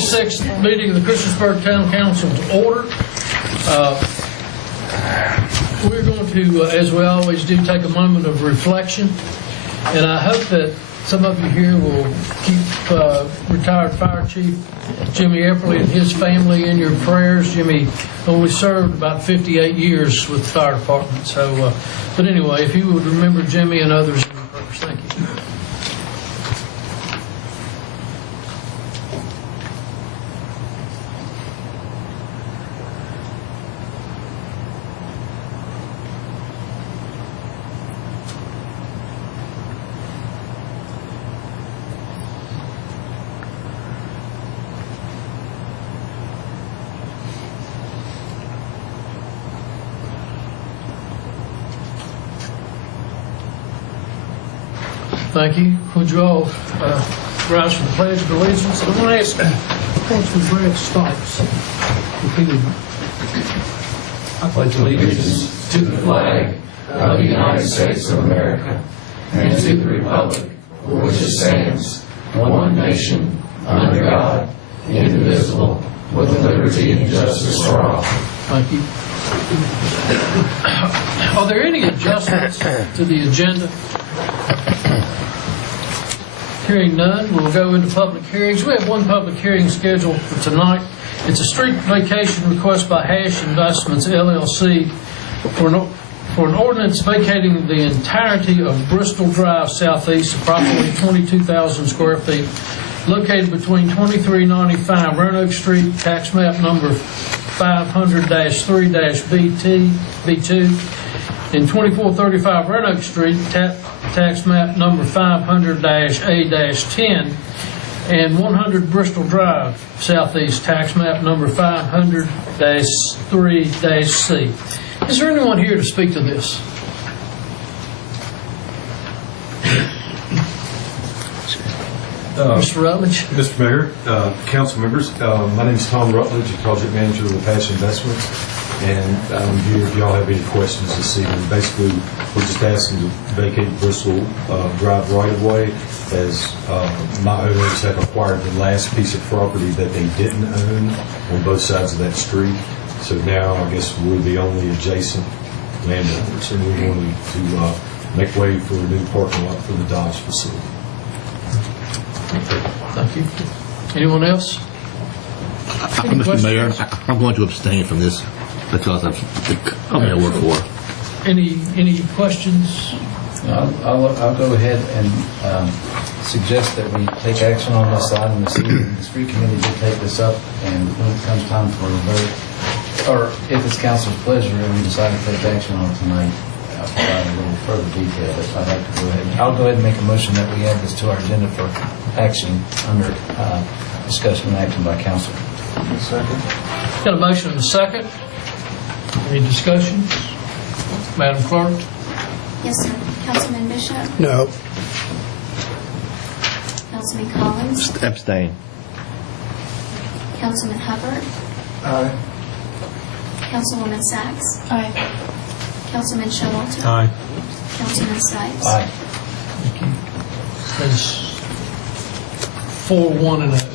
26th meeting of the Christiansburg Town Council to order. We're going to, as we always do, take a moment of reflection, and I hope that some of you here will keep retired Fire Chief Jimmy Epperly and his family in your prayers. Jimmy only served about 58 years with the fire department. So, but anyway, if you would remember Jimmy and others in your prayers, thank you. Thank you. Would you all rise for the Pledge of Allegiance? I want to ask Councilman Brad Stipes. I pledge allegiance to the flag of the United States of America and to the republic for which it stands, one nation, under God, indivisible, with liberty and justice for all. Thank you. Are there any adjustments to the agenda? Hearing none, we'll go into public hearings. We have one public hearing scheduled for tonight. It's a street vacation request by Hash Investments, LLC, for an ordinance vacating the entirety of Bristol Drive Southeast, approximately 22,000 square feet, located between 2395 Roanoke Street, tax map number 500-3-B2, and 2435 Roanoke Street, tax map number 500-A-10, and 100 Bristol Drive Southeast, tax map number 500-3-C. Is there anyone here to speak to this? Mr. Rutledge? Mr. Mayor, council members, my name is Tom Rutledge, project manager with Hash Investments, and I'm here if y'all have any questions this evening. Basically, we're just asking to vacate Bristol Drive right-of-way, as my owners have acquired the last piece of property that they didn't own on both sides of that street. So now I guess we're the only adjacent landowners, and we wanted to make way for a new parking lot for the Dodge facility. Thank you. Anyone else? Mr. Mayor, I'm going to abstain from this because I'm at work for. Any questions? I'll go ahead and suggest that we take action on this item this evening. The street committee did take this up, and when it comes time for a vote, or if it's council's pleasure and we decide to take action on it tonight, I'll provide a little further detail. But I'd like to go ahead. I'll go ahead and make a motion that we add this to our agenda for action under discussion and action by council. Second. Got a motion and a second. Any discussion? Madam Clerk? Yes, sir. Councilman Bishop? No. Councilman Collins? Abstain. Councilman Hubbard? Aye. Councilwoman Sachs? Aye. Councilman Showalter? Aye. Councilman Stipes? Aye. Thank you. That's 4-1-0.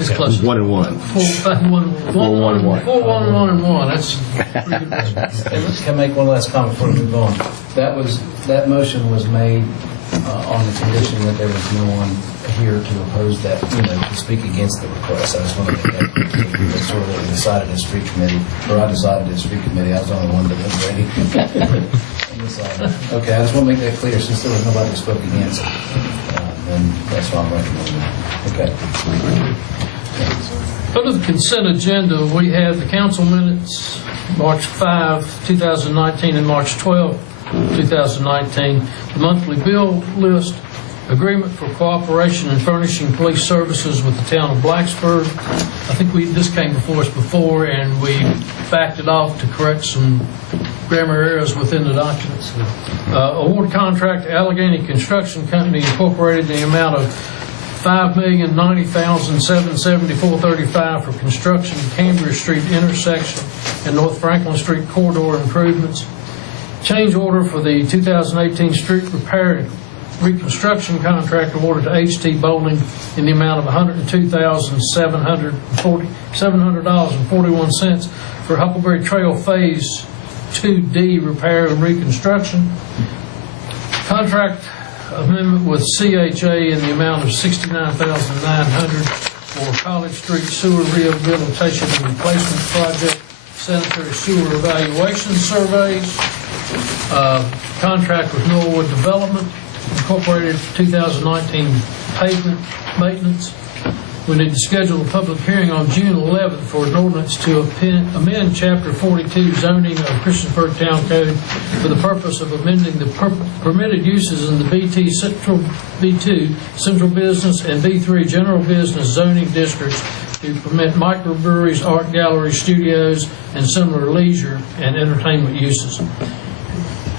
It's close. 1-1. 4-1-1. That's pretty good. Can I make one last comment before we move on? That motion was made on the condition that there was no one here to oppose that, to speak against the request. I just want to make that clear. Sort of decided in street committee, or I decided in street committee. I was the only one that was ready. Okay, I just want to make that clear since there was nobody who spoke against it. And that's why I'm recommending it. Okay. Under the consent agenda, we have the council minutes, March 5, 2019, and March 12, 2019, the monthly bill list, agreement for cooperation in furnishing police services with the town of Blacksburg. I think this came before us before, and we backed it off to correct some grammar errors within the documents. Award contract to Allegheny Construction Company Incorporated in the amount of $5,090,774.35 for construction of Cambria Street intersection and North Franklin Street corridor improvements. Change order for the 2018 street repair reconstruction contract awarded to H.T. Bowling in the amount of $102,700.41 for Huckleberry Trail Phase 2D repair and reconstruction. Contract amendment with CHA in the amount of $69,900 for College Street Sewer Rehabilitation and Replacement Project, sanitary sewer evaluation surveys. Contract with Norwood Development Incorporated for 2019 pavement maintenance. We need to schedule a public hearing on June 11th for an ordinance to amend Chapter 42 zoning of Christiansburg Town Code for the purpose of amending the permitted uses in the B2 Central Business and B3 General Business zoning districts to permit microbreweries, art galleries, studios, and similar leisure and entertainment uses.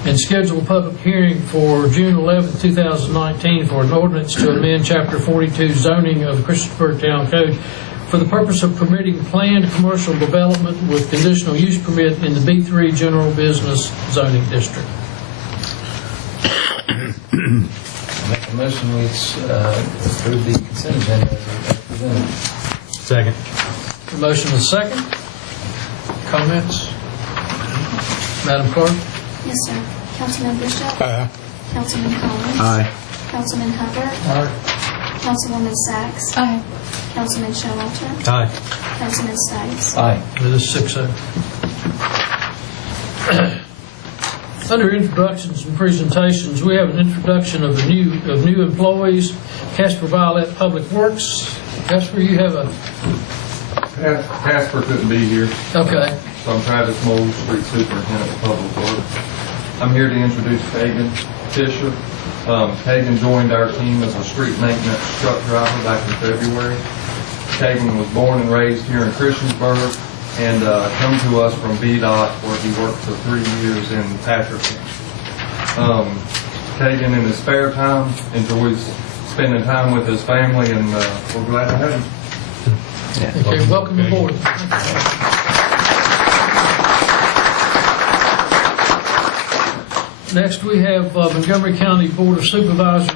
And schedule a public hearing for June 11, 2019 for an ordinance to amend Chapter 42 zoning of the Christiansburg Town Code for the purpose of permitting planned commercial development with conditional use permit in the B3 General Business zoning district. Make a motion we approve the consent agenda as presented. Second. The motion is second. Comments? Madam Clerk? Yes, sir. Councilman Bishop? Aye. Councilman Collins? Aye. Councilman Hubbard? Councilwoman Sacks? Aye. Councilman Showalter? Aye. Councilman Stites? Aye. It is 6-0. Under introductions and presentations, we have an introduction of new employees. Casper Violet, Public Works. Casper, you have a... Casper couldn't be here, Okay. so I'm Travis Moles, Street Superintendent of Public Works. I'm here to introduce Kagan Fisher. Kagan joined our team as a street maintenance truck driver back in February. Kagan was born and raised here in Christiansburg and come to us from VDOT, where he worked for 3 years in Patrick. Kagan, in his spare time, enjoys spending time with his family, and we're glad to have him. Okay, welcome aboard. Next, we have Montgomery County Board of Supervisors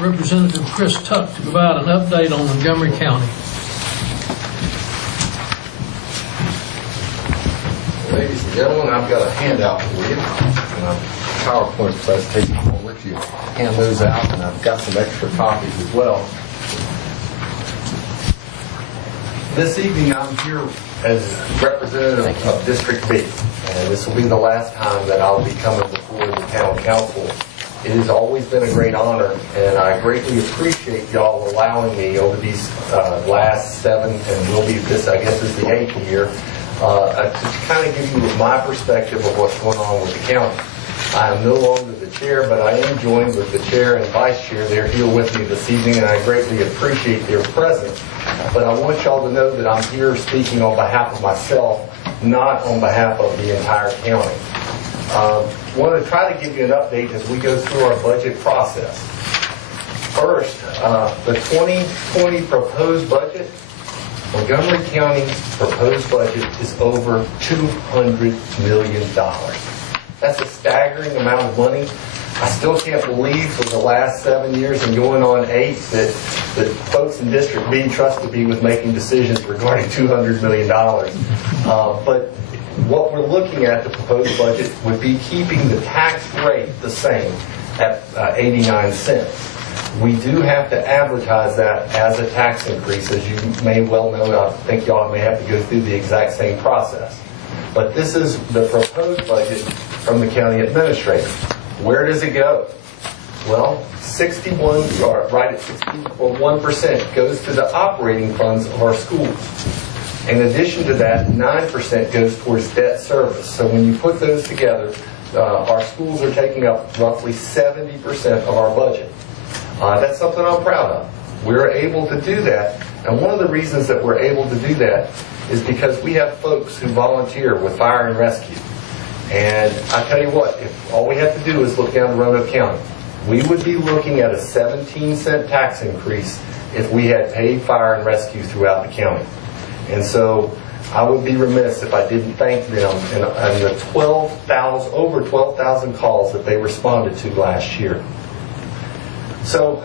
Representative Chris Tuck to provide an update on Montgomery County. Ladies and gentlemen, I've got a handout for you, and a PowerPoint presentation. I'll let you hand those out, and I've got some extra copies as well. This evening, I'm here as representative of District B, and this will be the last time that I'll be coming before the town council. It has always been a great honor, and I greatly appreciate y'all allowing me over these last 7, and will be this, I guess, is the 8th year, to kind of give you my perspective of what's going on with the county. I am no longer the chair, but I am joined with the chair and vice chair. They're here with me this evening, and I greatly appreciate their presence. But I want y'all to know that I'm here speaking on behalf of myself, not on behalf of the entire county. I want to try to give you an update as we go through our budget process. First, the 2020 proposed budget. Montgomery County's proposed budget is over $200 million. That's a staggering amount of money. I still can't believe for the last 7 years and going on 8 that folks in District B trusted me with making decisions regarding $200 million. But what we're looking at, the proposed budget, would be keeping the tax rate the same at 89 cents. We do have to advertise that as a tax increase, as you may well know. I think y'all may have to go through the exact same process. But this is the proposed budget from the county administrator. Where does it go? Well, 61% goes to the operating funds of our schools. In addition to that, 9% goes towards debt service. So when you put those together, our schools are taking up roughly 70% of our budget. That's something I'm proud of. We're able to do that, and one of the reasons that we're able to do that is because we have folks who volunteer with fire and rescue. And I tell you what, if all we have to do is look down Roanoke County, we would be looking at a 17-cent tax increase if we had paid fire and rescue throughout the county. And so I would be remiss if I didn't thank them and the over 12,000 calls that they responded to last year. So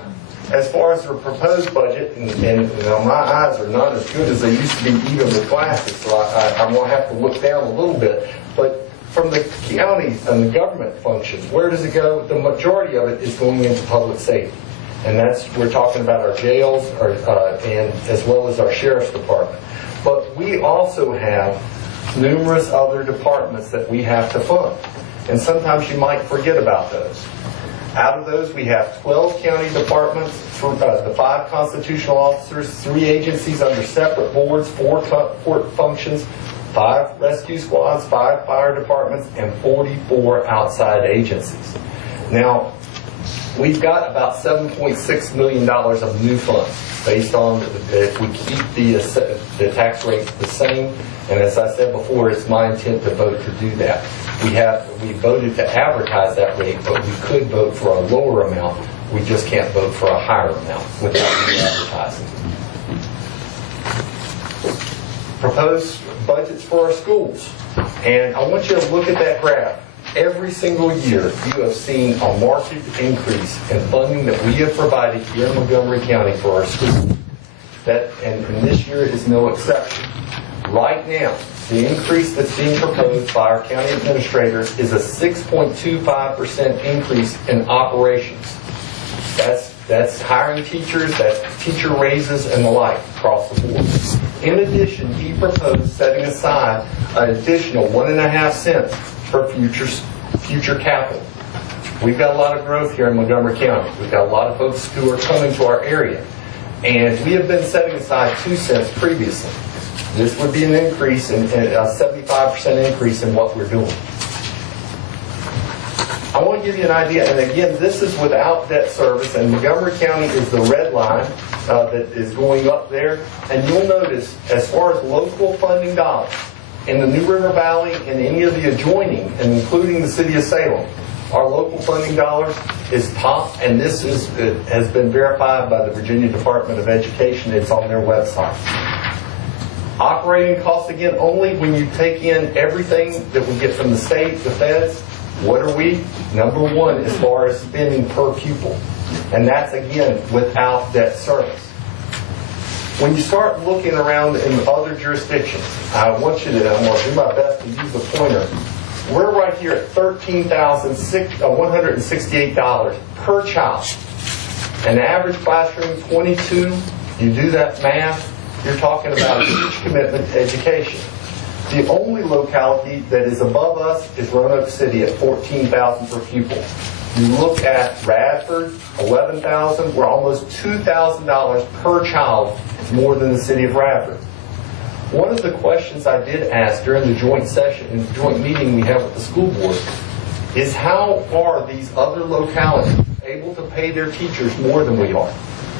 as far as the proposed budget, and you know, my eyes are not as good as they used to be even with glasses, so I'm going to have to look down a little bit. But from the county and the government functions, where does it go? The majority of it is going into public safety. And that's, we're talking about our jails and as well as our sheriff's department. But we also have numerous other departments that we have to fund. And sometimes you might forget about those. Out of those, we have 12 county departments, the 5 constitutional officers, 3 agencies under separate boards, 4 court functions, 5 rescue squads, 5 fire departments, and 44 outside agencies. Now, we've got about $7.6 million of new funds based on if we keep the tax rate the same. And as I said before, it's my intent to vote to do that. We voted to advertise that rate, but we could vote for a lower amount. We just can't vote for a higher amount without re-advertising. Proposed budgets for our schools. And I want you to look at that graph. Every single year, you have seen a marked increase in funding that we have provided here in Montgomery County for our schools. And this year is no exception. Right now, the increase that's being proposed by our county administrators is a 6.25% increase in operations. That's hiring teachers, that's teacher raises and the like across the board. In addition, he proposed setting aside an additional 1.5 cents for future capital. We've got a lot of growth here in Montgomery County. We've got a lot of folks who are coming to our area. And we have been setting aside 2 cents previously. This would be an increase, a 75% increase in what we're doing. I want to give you an idea, and again, this is without debt service, and Montgomery County is the red line that is going up there. And you'll notice, as far as local funding dollars, in the New River Valley and any of the adjoining, and including the city of Salem, our local funding dollars is top, and this has been verified by the Virginia Department of Education. It's on their website. Operating costs, again, only when you take in everything that we get from the state, the feds. What are we? Number 1 as far as spending per pupil. And that's, again, without debt service. When you start looking around in other jurisdictions, I'm going to do my best to use the pointer. We're right here at $13,168 per child. An average classroom, 22. You do that math, you're talking about a huge commitment to education. The only locality that is above us is Roanoke City at $14,000 per pupil. You look at Radford, $11,000. We're almost $2,000 per child more than the city of Radford. One of the questions I did ask during the joint session, joint meeting we have with the school board, is how are these other localities able to pay their teachers more than we are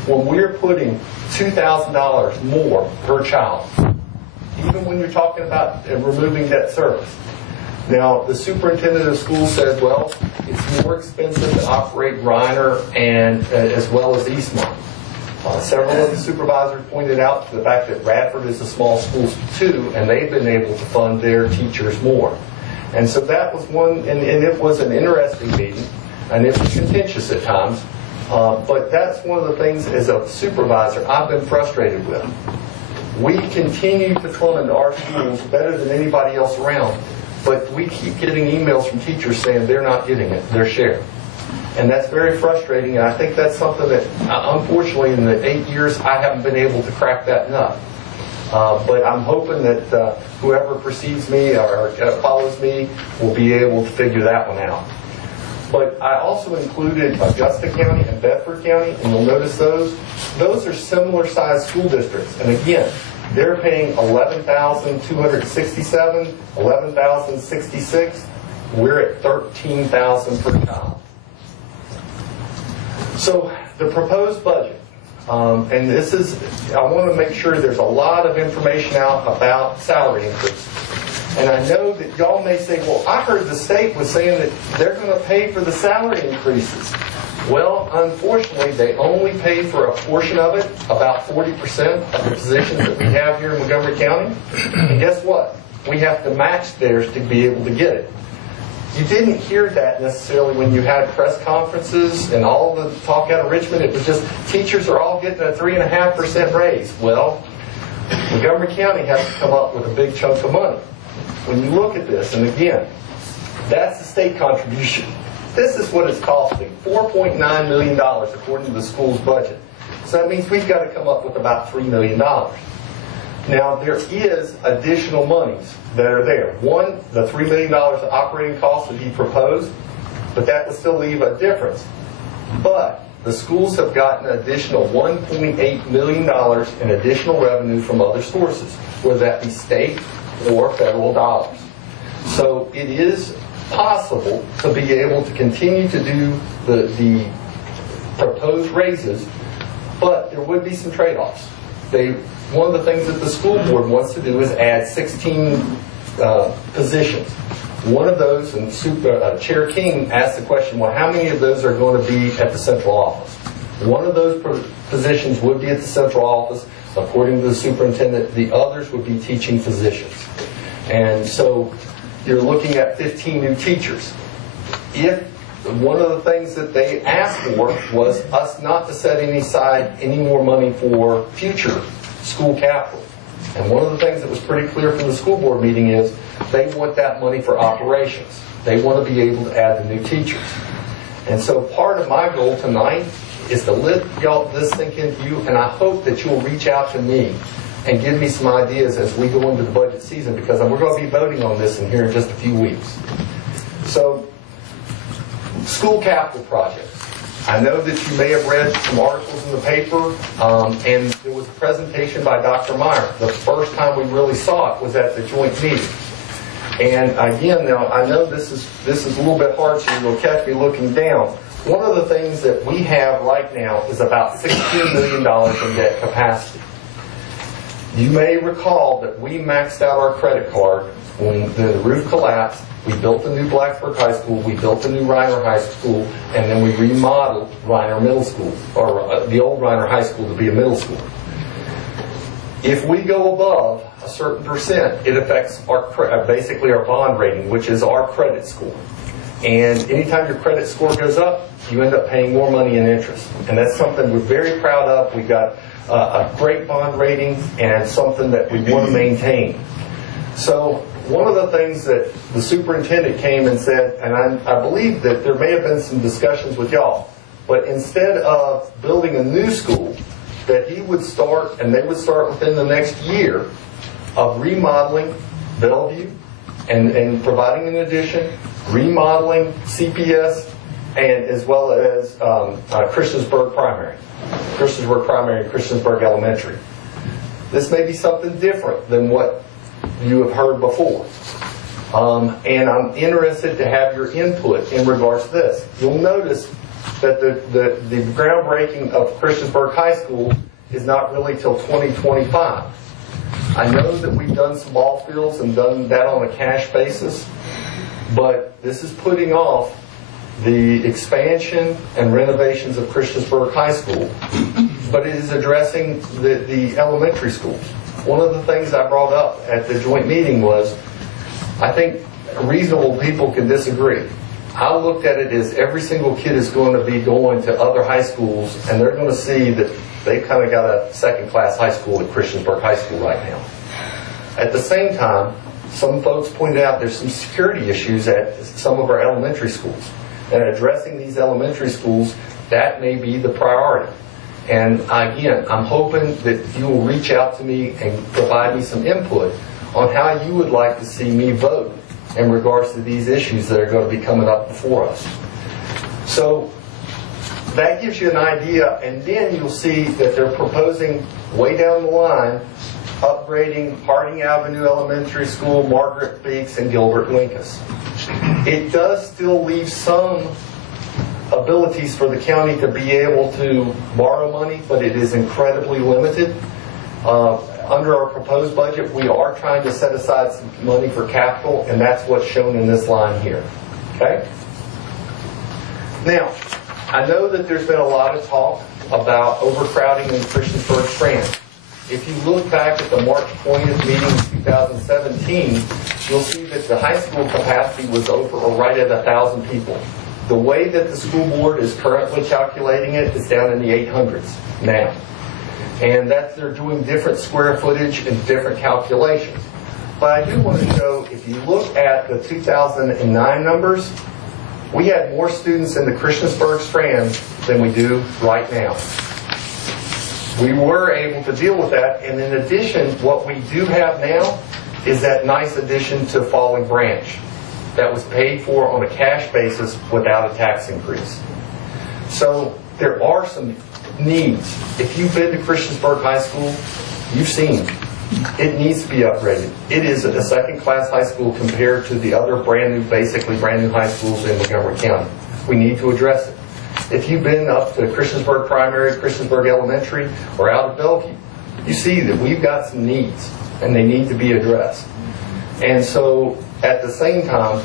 when we're putting $2,000 more per child, even when you're talking about removing debt service. Now, the superintendent of schools said, well, it's more expensive to operate Reiner and as well as Eastmont. Several of the supervisors pointed out to the fact that Radford is a small school too, and they've been able to fund their teachers more. And so that was one, and it was an interesting meeting, and it was contentious at times. But that's one of the things as a supervisor I've been frustrated with. We continue to fund our schools better than anybody else around, but we keep getting emails from teachers saying they're not getting it, their share. And that's very frustrating, and I think that's something that, unfortunately, in the 8 years, I haven't been able to crack that nut. But I'm hoping that whoever perceives me or follows me will be able to figure that one out. But I also included Augusta County and Bedford County, and you'll notice those. Those are similar-sized school districts. And again, they're paying $11,267, $11,066. We're at $13,000 per child. So the proposed budget, and this is, I want to make sure there's a lot of information out about salary increases. And I know that y'all may say, well, I heard the state was saying that they're going to pay for the salary increases. Well, unfortunately, they only pay for a portion of it, about 40% of the positions that we have here in Montgomery County. And guess what? We have to match theirs to be able to get it. You didn't hear that necessarily when you had press conferences and all the talk out of Richmond. It was just teachers are all getting a 3.5% raise. Well, Montgomery County has to come up with a big chunk of money. When you look at this, and again, that's the state contribution. This is what it's costing, $4.9 million according to the school's budget. So that means we've got to come up with about $3 million. Now, there is additional monies that are there. One, the $3 million of operating costs that he proposed, but that would still leave a difference. But the schools have gotten an additional $1.8 million in additional revenue from other sources, whether that be state or federal dollars. So it is possible to be able to continue to do the proposed raises, but there would be some trade-offs. One of the things that the school board wants to do is add 16 positions. One of those, and Chair King asked the question, well, how many of those are going to be at the central office? One of those positions would be at the central office, according to the superintendent. The others would be teaching physicians. And so you're looking at 15 new teachers. If one of the things that they asked for was us not to set aside any more money for future school capital. And one of the things that was pretty clear from the school board meeting is they want that money for operations. They want to be able to add the new teachers. And so part of my goal tonight is to let y'all this sink into you, and I hope that you'll reach out to me and give me some ideas as we go into the budget season, because we're going to be voting on this in here in just a few weeks. So, school capital projects. I know that you may have read some articles in the paper, and there was a presentation by Dr. Meyer. The first time we really saw it was at the joint meeting. And again, now I know this is a little bit hard, so you'll catch me looking down. One of the things that we have right now is about $16 million in debt capacity. You may recall that we maxed out our credit card when the roof collapsed. We built the new Blacksburg High School, we built the new Reiner High School, and then we remodeled Reiner Middle School, or the old Reiner High School to be a middle school. If we go above a certain percent, it affects basically our bond rating, which is our credit score. And anytime your credit score goes up, you end up paying more money in interest. And that's something we're very proud of. We've got a great bond rating and something that we want to maintain. So one of the things that the superintendent came and said, and I believe that there may have been some discussions with y'all, but instead of building a new school, that he would start, and they would start within the next year, of remodeling Bellevue and providing an addition, remodeling CPS, and as well as Christiansburg Primary and Christiansburg Elementary. This may be something different than what you have heard before. And I'm interested to have your input in regards to this. You'll notice that the groundbreaking of Christiansburg High School is not really till 2025. I know that we've done some ball fields and done that on a cash basis, but this is putting off the expansion and renovations of Christiansburg High School, but it is addressing the elementary schools. One of the things I brought up at the joint meeting was, I think reasonable people can disagree. I looked at it as every single kid is going to be going to other high schools, and they're going to see that they've kind of got a second-class high school at Christiansburg High School right now. At the same time, some folks pointed out there's some security issues at some of our elementary schools. And addressing these elementary schools, that may be the priority. And again, I'm hoping that you will reach out to me and provide me some input on how you would like to see me vote in regards to these issues that are going to be coming up before us. So that gives you an idea, and then you'll see that they're proposing way down the line upgrading Harding Avenue Elementary School, Margaret Beeks, and Gilbert Linkus. It does still leave some abilities for the county to be able to borrow money, but it is incredibly limited. Under our proposed budget, we are trying to set aside some money for capital, and that's what's shown in this line here. Okay? Now, I know that there's been a lot of talk about overcrowding in the Christiansburg Strand. if you look back at the March 20th meeting in 2017, you'll see that the high school capacity was over or right at 1,000 people. The way that the school board is currently calculating it is down in the 800s now. And that they're doing different square footage and different calculations. But I do want to show, if you look at the 2009 numbers, we had more students in the Christiansburg Strand than we do right now. We were able to deal with that, and in addition, what we do have now is that nice addition to Falling Branch that was paid for on a cash basis without a tax increase. So there are some needs. If you've been to Christiansburg High School, you've seen it needs to be upgraded. It is a second-class high school compared to the other basically brand new high schools in Montgomery County. We need to address it. If you've been up to Christiansburg Primary, Christiansburg Elementary, or out of Bellevue, you see that we've got some needs, and they need to be addressed. And so, at the same time,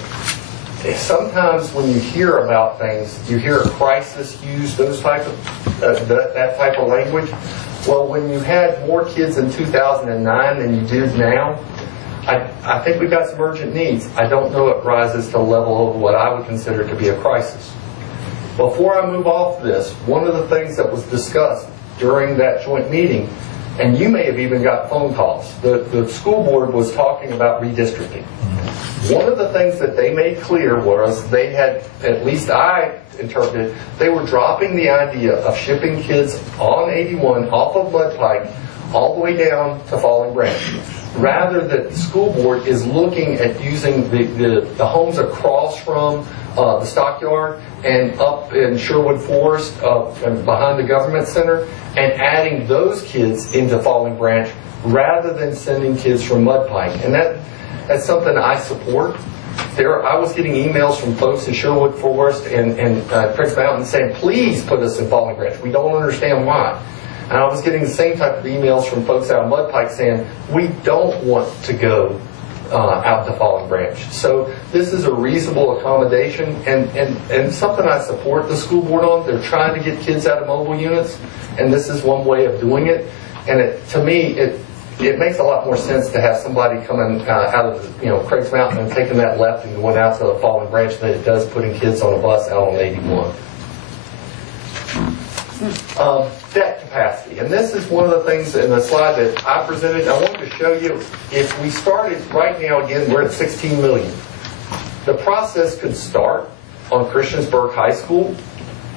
sometimes when you hear about things, you hear a crisis used, those type of that type of language. Well, when you had more kids in 2009 than you do now, I think we've got some urgent needs. I don't know it rises to the level of what I would consider to be a crisis. Before I move off this, one of the things that was discussed during that joint meeting, and you may have even got phone calls, the school board was talking about redistricting. One of the things that they made clear was they had, at least I interpreted, they were dropping the idea of shipping kids on 81 off of Mud Pike all the way down to Falling Branch. Rather, that the school board is looking at using the homes across from the stockyard and up in Sherwood Forest and behind the government center, and adding those kids into Falling Branch rather than sending kids from Mud Pike. And that's something I support. I was getting emails from folks in Sherwood Forest and Prince Mountain saying, please put us in Falling Branch. We don't understand why. And I was getting the same type of emails from folks out of Mud Pike saying, we don't want to go out to Falling Branch. So this is a reasonable accommodation and something I support the school board on. They're trying to get kids out of mobile units, and this is one way of doing it. And to me, it makes a lot more sense to have somebody coming out of Craig's Mountain and taking that left and going out to the Falling Branch than it does putting kids on a bus out on 81. Debt capacity, and this is one of the things in the slide that I presented. I wanted to show you, if we started right now, again, we're at 16 million. The process could start on Christiansburg High School.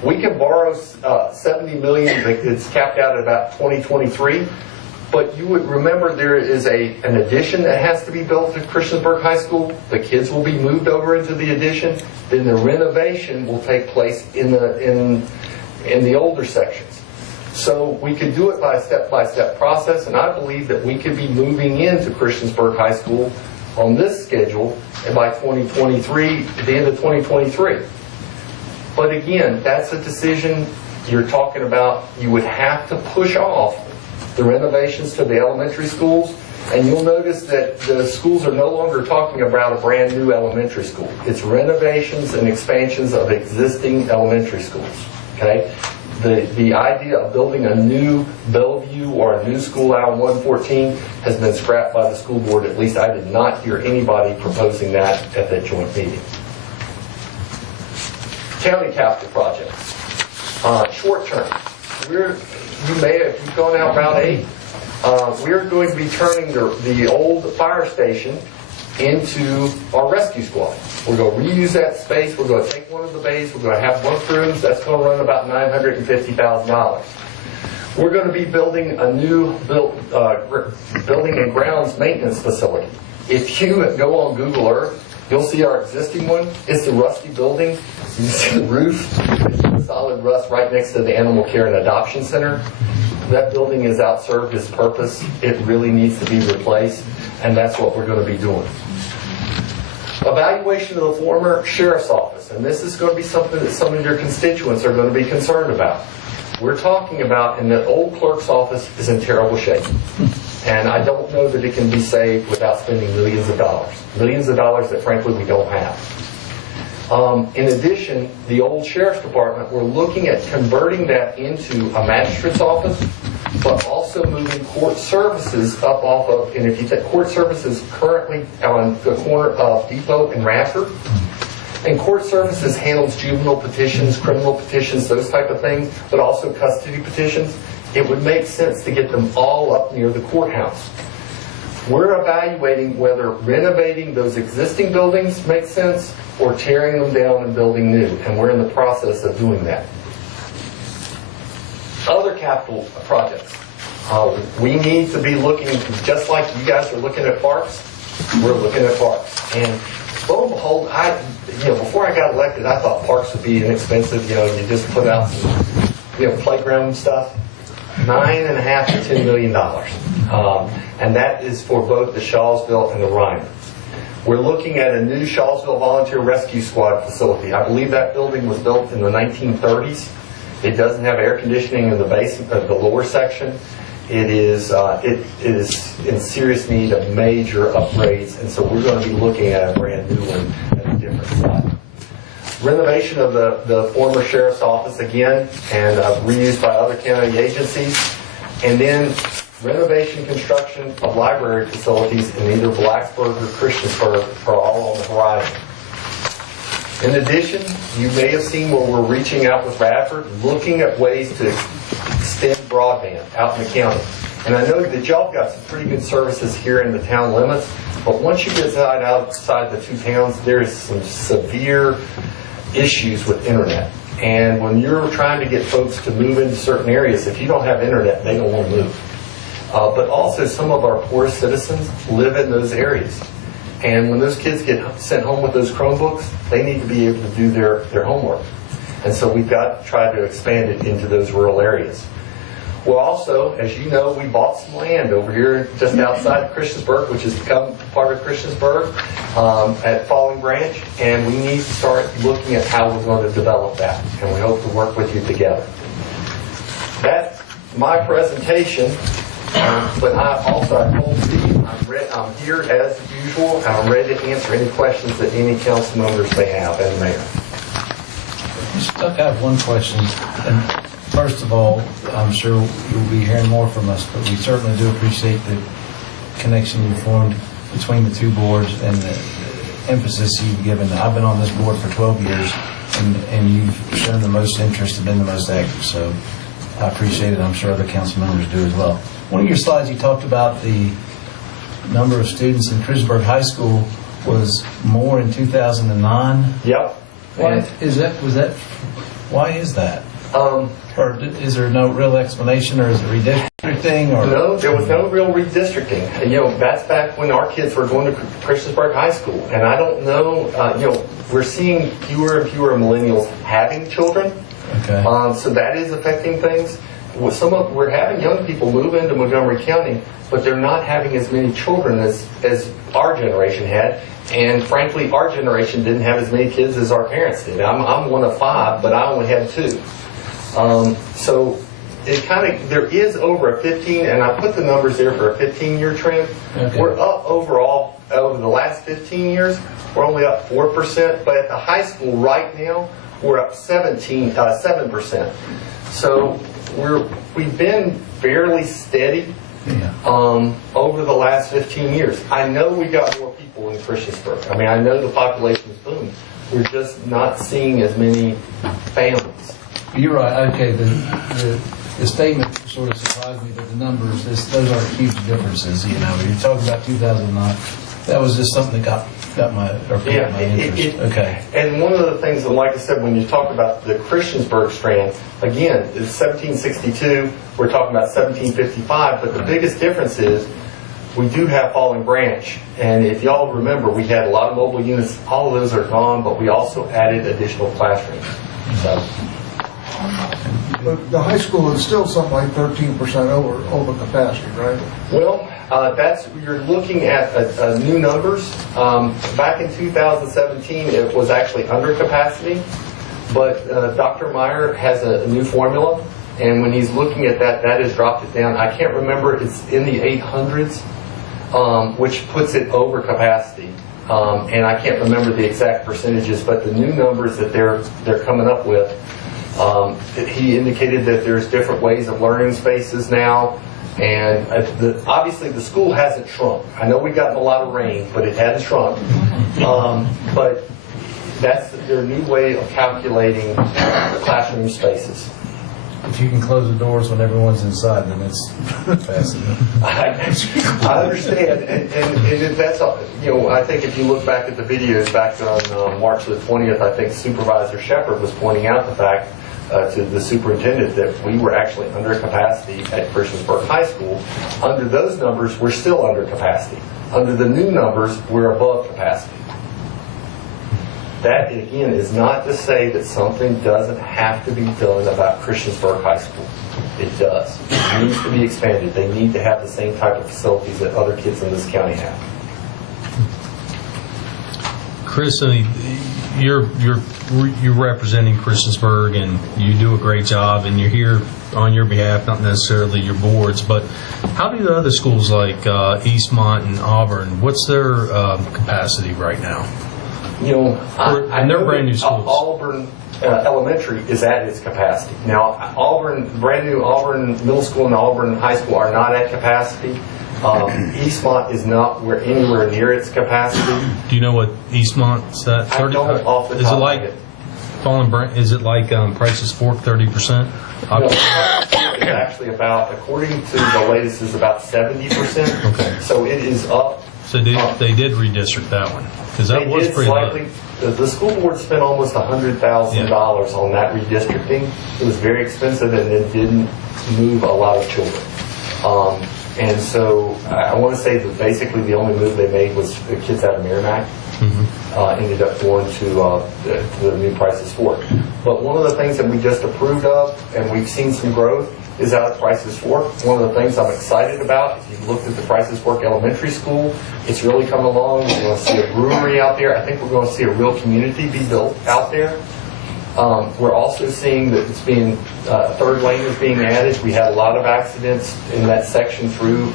We can borrow 70 million, it's capped out at about 2023. But you would remember there is an addition that has to be built to Christiansburg High School. The kids will be moved over into the addition. Then the renovation will take place in the older sections. So we could do it by a step-by-step process, and I believe that we could be moving into Christiansburg High School on this schedule by 2023, at the end of 2023. But again, that's a decision you're talking about. You would have to push off the renovations to the elementary schools, and you'll notice that the schools are no longer talking about a brand new elementary school. It's renovations and expansions of existing elementary schools. Okay? The idea of building a new Bellevue or a new school out on 114 has been scrapped by the school board. At least I did not hear anybody proposing that at that joint meeting. County capital projects. Short term. You may have, if you've gone out Route 8, we're going to be turning the old fire station into our rescue squad. We're going to reuse that space. We're going to take one of the bays. We're going to have bunkrooms. That's going to run about $950,000. We're going to be building a new building and grounds maintenance facility. If you go on Google Earth, you'll see our existing one. It's the rusty building. You see the roof. It's solid rust right next to the Animal Care and Adoption Center. That building has outserved its purpose. It really needs to be replaced, and that's what we're going to be doing. Evaluation of the former sheriff's office, and this is going to be something that some of your constituents are going to be concerned about. We're talking about, and the old clerk's office is in terrible shape, and I don't know that it can be saved without spending millions of dollars that frankly we don't have. In addition, the old sheriff's department, we're looking at converting that into a magistrate's office, but also also moving court services up off of, and if you take court services currently on the corner of Depot and Radford, and court services handles juvenile petitions, criminal petitions, those type of things, but also custody petitions, it would make sense to get them all up near the courthouse. We're evaluating whether renovating those existing buildings makes sense or tearing them down and building new, and we're in the process of doing that. Other capital projects. We need to be looking, just like you guys are looking at parks, we're looking at parks. And lo and behold, before I got elected, I thought parks would be inexpensive. You just put out some, playground stuff. $9.5 to $10 million. And that is for both the Shawsville and the Rhino. We're looking at a new Shawsville Volunteer Rescue Squad facility. I believe that building was built in the 1930s. It doesn't have air conditioning in the basement of the lower section. It is in serious need of major upgrades, and so we're going to be looking at a brand new one at a different site. Renovation of the former sheriff's office again, and reused by other county agencies, and then renovation construction of library facilities in either Blacksburg or Christiansburg are all on the horizon. In addition, you may have seen where we're reaching out with Radford, looking at ways to extend broadband out in the county. And I know that y'all got some pretty good services here in the town limits, but once you get outside the two towns, there is some severe issues with internet. And when you're trying to get folks to move into certain areas, if you don't have internet, they don't want to move. But also, some of our poorest citizens live in those areas. And when those kids get sent home with those Chromebooks, they need to be able to do their homework. And so we've got to try to expand it into those rural areas. Well, also, as you know, we bought some land over here just outside Christiansburg, which has become part of Christiansburg, at Falling Branch, and we need to start looking at how we're going to develop that, and we hope to work with you together. That's my presentation. But I told Steve, I'm here as usual, and I'm ready to answer any questions that any council members may have, and the mayor. I have one question. And first of all, I'm sure you'll be hearing more from us, but we certainly do appreciate the connection you formed between the two boards and the emphasis you've given. I've been on this board for 12 years, and you've shown the most interest and been the most active, so I appreciate it. I'm sure other council members do as well. One of your slides, you talked about the number of students in Christiansburg High School was more in 2009. Yep. Why is that? Or is there no real explanation, or is it redistricting? Or no, there was no real redistricting. That's back when our kids were going to Christiansburg High School, and I don't know. We're seeing fewer and fewer millennials having children. Okay. So that is affecting things. We're having young people move into Montgomery County, but they're not having as many children as our generation had. And frankly, our generation didn't have as many kids as our parents did. I'm one of 5, but I only had 2. So there is over a 15, and I put the numbers there for a 15-year trend. Okay. We're up overall over the last 15 years. We're only up 4%, but at the high school right now, we're up 7%. So we've been fairly steady over the last 15 years. I know we got more people in Christiansburg. I mean, I know the population is booming. We're just not seeing as many families. You're right. Okay, the statement sort of surprised me, but the numbers, those aren't huge differences. You're talking about 2009. That was just something that got my interest. Okay. And one of the things, like I said, when you talk about the Christiansburg strand, again, it's 1762. We're talking about 1755. But the biggest difference is we do have Falling Branch. And if y'all remember, we had a lot of mobile units. All of those are gone, but we also added additional classrooms. So. But the high school is still something like 13% over capacity, right? Well, you're looking at new numbers. Back in 2017, it was actually under capacity, but Dr. Meyer has a new formula, and when he's looking at that has dropped it down. I can't remember, it's in the 800s, which puts it over capacity. And I can't remember the exact percentages, but the new numbers that they're coming up with, he indicated that there's different ways of learning spaces now, And obviously the school hasn't shrunk. I know we've gotten a lot of rain, but it hasn't shrunk. But that's their new way of calculating classroom spaces. If you can close the doors when everyone's inside, then it's fast enough. I understand, and that's, I think if you look back at the videos back on March the 20th, I think Supervisor Shepard was pointing out the fact to the superintendent that we were actually under capacity at Christiansburg High School. Under those numbers, we're still under capacity. Under the new numbers, we're above capacity. That, again, is not to say that something doesn't have to be done about Christiansburg High School. It does. It needs to be expanded. They need to have the same type of facilities that other kids in this county have. Chris, I mean, you're representing Christiansburg, and you do a great job, and you're here on your behalf, not necessarily your board's. But how do the other schools like Eastmont and Auburn? What's their capacity right now? I they're know brand new that schools. Auburn Elementary is at its capacity. Now, brand new Auburn Middle School and Auburn High School are not at capacity. Eastmont is not anywhere near its capacity. Do you know what Eastmont's at? I don't off the top of my head. Is it like Price's Fork, 30%? No, it's actually about, according to the latest, is about 70%. Okay. So it is up. So they did redistrict that one, because that was pretty low. The school board spent almost $100,000 on that redistricting. It was very expensive, and it didn't move a lot of children. And so I want to say that basically the only move they made was the kids out of Merrimack. Ended up going to the new Price's Fork. But one of the things that we just approved of, and we've seen some growth, is out of Price's Fork. One of the things I'm excited about, if you've looked at the Price's Fork Elementary School, it's really coming along. We're going to see a brewery out there. I think we're going to see a real community be built out there. We're also seeing that it's being, third lane is being added. We had a lot of accidents in that section through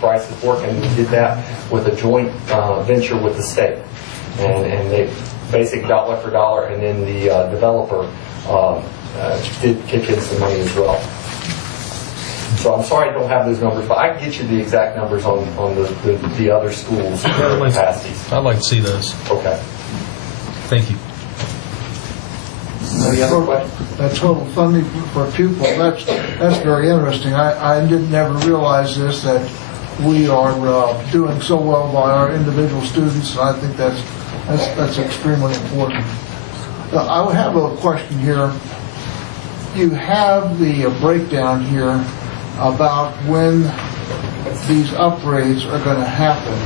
Price's Fork, and we did that with a joint venture with the state. And they basic dollar for dollar, and then the developer did kick in some money as well. So I'm sorry I don't have those numbers, but I can get you the exact numbers on the other schools' capacities. I'd like to see those. Okay. Thank you. Any other questions? That total funding per pupil, that's very interesting. I didn't never realize this, that we are doing so well by our individual students, and I think that's extremely important. I would have a question here. You have the breakdown here about when these upgrades are going to happen.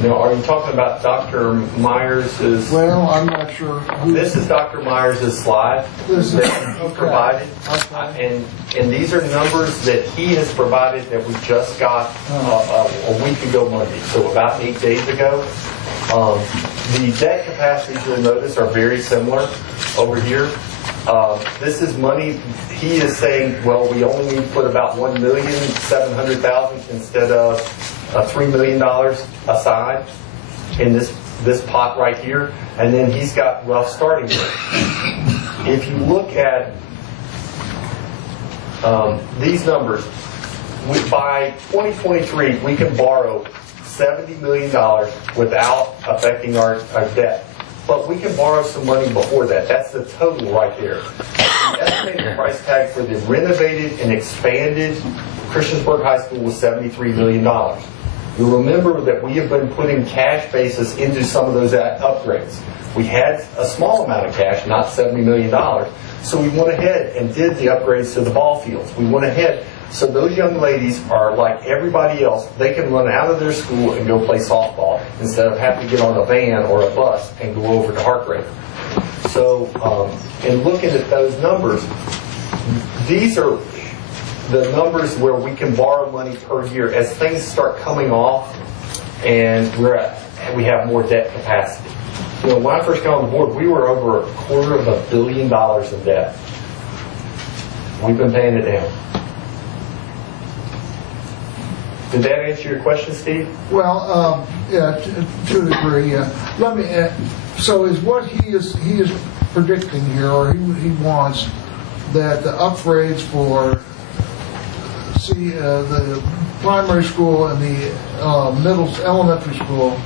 Now, are you talking about Dr. Myers's? Well, I'm not sure. This is Dr. Myers's slide that he provided, and these are numbers that he has provided that we just got a week ago Monday, so about 8 days ago. The debt capacities, you'll notice, are very similar over here. This is money. He is saying, well, we only need to put about $1,700,000 instead of $3 million aside in this pot right here, and then he's got rough starting rate. If you look at these numbers, by 2023 we can borrow $70 million without affecting our debt. But we can borrow some money before that. That's the total right there. The estimated price tag for the renovated and expanded Christiansburg High School was $73 million. You'll remember that we have been putting cash basis into some of those upgrades. We had a small amount of cash, not $70 million, so we went ahead and did the upgrades to the ball fields. We went ahead, so those young ladies are like everybody else. They can run out of their school and go play softball instead of having to get on a van or a bus and go over to Hartgrave. So in looking at those numbers, these are the numbers where we can borrow money per year as things start coming off and we have more debt capacity. You know, when I first got on the board, we were over $250 million in debt. We've been paying it down. Did that answer your question, Steve? Well, yeah, to a degree. Let me. So is what he is predicting here, or he wants, that the upgrades for see the primary school and the elementary school,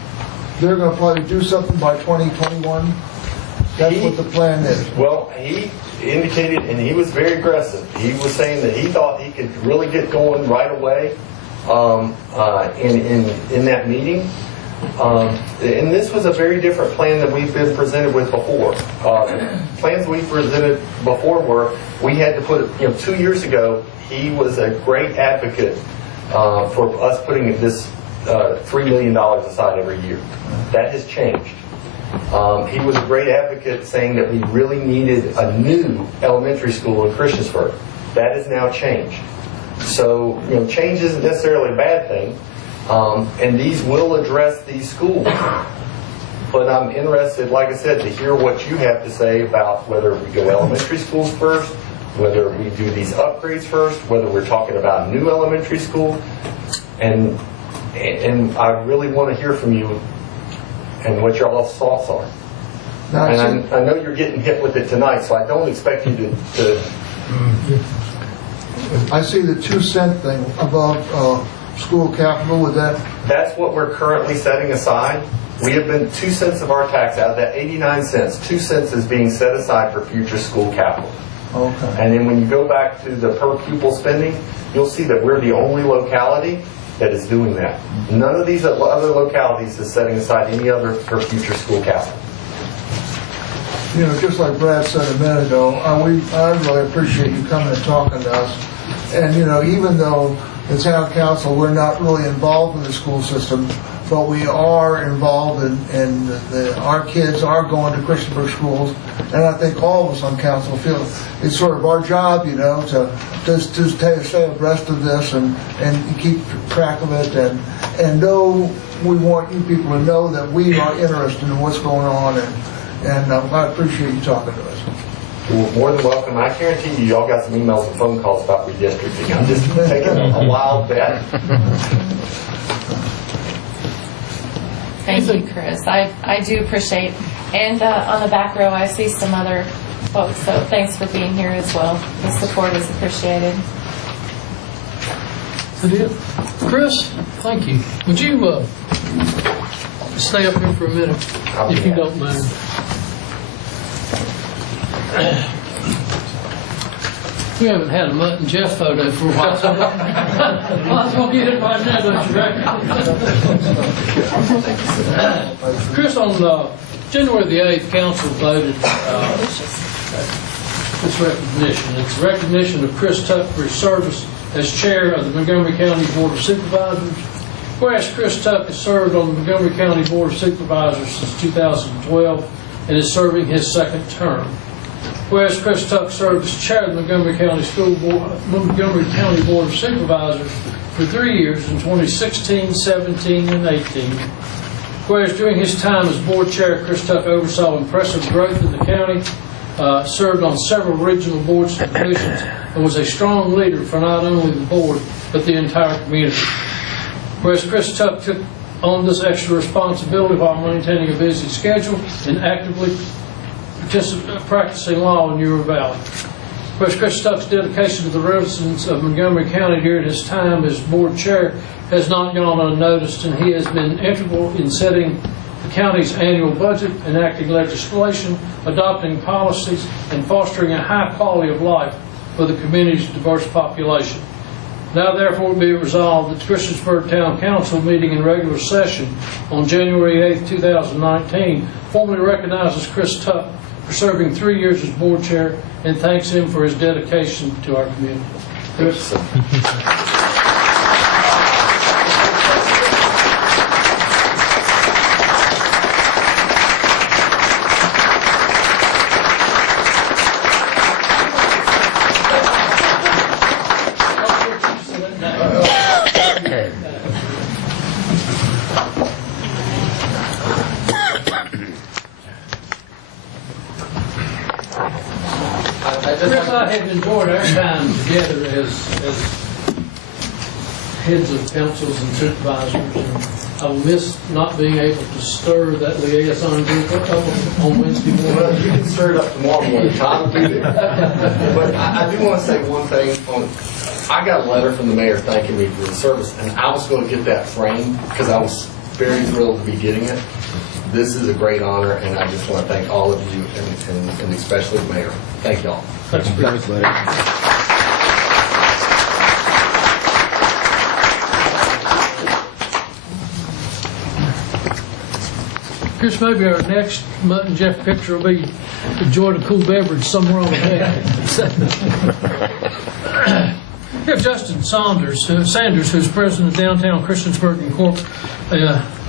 they're going to probably do something by 2021? That's what the plan is. Well, he indicated, and he was very aggressive, he was saying that he thought he could really get going right away in that meeting. And this was a very different plan than we've been presented with before. Plans we presented before were, we had to put, 2 years ago, he was a great advocate for us putting this $3 million aside every year. That has changed. He was a great advocate saying that we really needed a new elementary school in Christiansburg. That has now changed. So, change isn't necessarily a bad thing, and these will address these schools. But I'm interested, like I said, to hear what you have to say about whether we go elementary schools first, whether we do these upgrades first, whether we're talking about new elementary school, and I really want to hear from you and what your all's thoughts are. And I know you're getting hit with it tonight, so I don't expect you to I see the 2-cent thing above school capital with that. That's what we're currently setting aside. We have been 2 cents of our tax out of that 89 cents. 2 cents is being set aside for future school capital. Okay. And then when you go back to the per pupil spending, you'll see that we're the only locality that is doing that. None of these other localities is setting aside any other for future school capital. Just like Brad said a minute ago, I really appreciate you coming and talking to us. And, even though the town council, we're not really involved in the school system, but we are involved in our kids are going to Christiansburg schools, and I think all of us on council feel it's sort of our job, to stay abreast of this and keep track of it, and know we want you people to know that we are interested in what's going on, and I appreciate you talking to us. You're more than welcome. I guarantee you, y'all got some emails and phone calls about redistricting. I'm just taking a wild bet. Thank you, Chris. I do appreciate. And on the back row, I see some other folks, so thanks for being here as well. The support is appreciated. Good deal. Chris, thank you. Would you stay up here for a minute, if you don't mind? We haven't had a Mutt and Jeff photo for a while, so I'll go get it right now, don't you reckon? Chris, on January the 8th, council voted this recognition. It's recognition of Chris Tuck for his service as chair of the Montgomery County Board of Supervisors. Whereas Chris Tuck has served on the Montgomery County Board of Supervisors since 2012 and is serving his second term. Whereas Chris Tuck served as chair of the Montgomery County Board of Supervisors for 3 years in 2016, 17, and 18. Whereas during his time as board chair, Chris Tuck oversaw impressive growth in the county, served on several regional boards and commissions, and was a strong leader for not only the board, but the entire community. Whereas Chris Tuck took on this extra responsibility while maintaining a busy schedule and actively practicing law in Yuba Valley. Whereas Chris Tuck's dedication to the residents of Montgomery County during his time as board chair has not gone unnoticed, and he has been integral in setting the county's annual budget, enacting legislation, adopting policies, and fostering a high quality of life for the community's diverse population. Now therefore be it resolved that the Christiansburg Town Council meeting in regular session on January 8, 2019 formally recognizes Chris Tuck for serving 3 years as board chair and thanks him for his dedication to our community. Chris. Chris, I have enjoyed our time together as heads of councils and supervisors, and I will miss not being able to stir that liaison group up on Wednesday morning. Well, you can stir it up tomorrow morning. Tom will be there. But I do want to say one thing I got a letter from the mayor thanking me for the service, and I was going to get that framed because I was very thrilled to be getting it. This is a great honor, and I just want to thank all of you, and especially the mayor. Thank y'all. Thanks, buddy. Chris, maybe our next Mutt and Jeff picture will be enjoying a cool beverage somewhere on the deck. We have Justin Sanders, who's president of Downtown Christiansburg and Corp,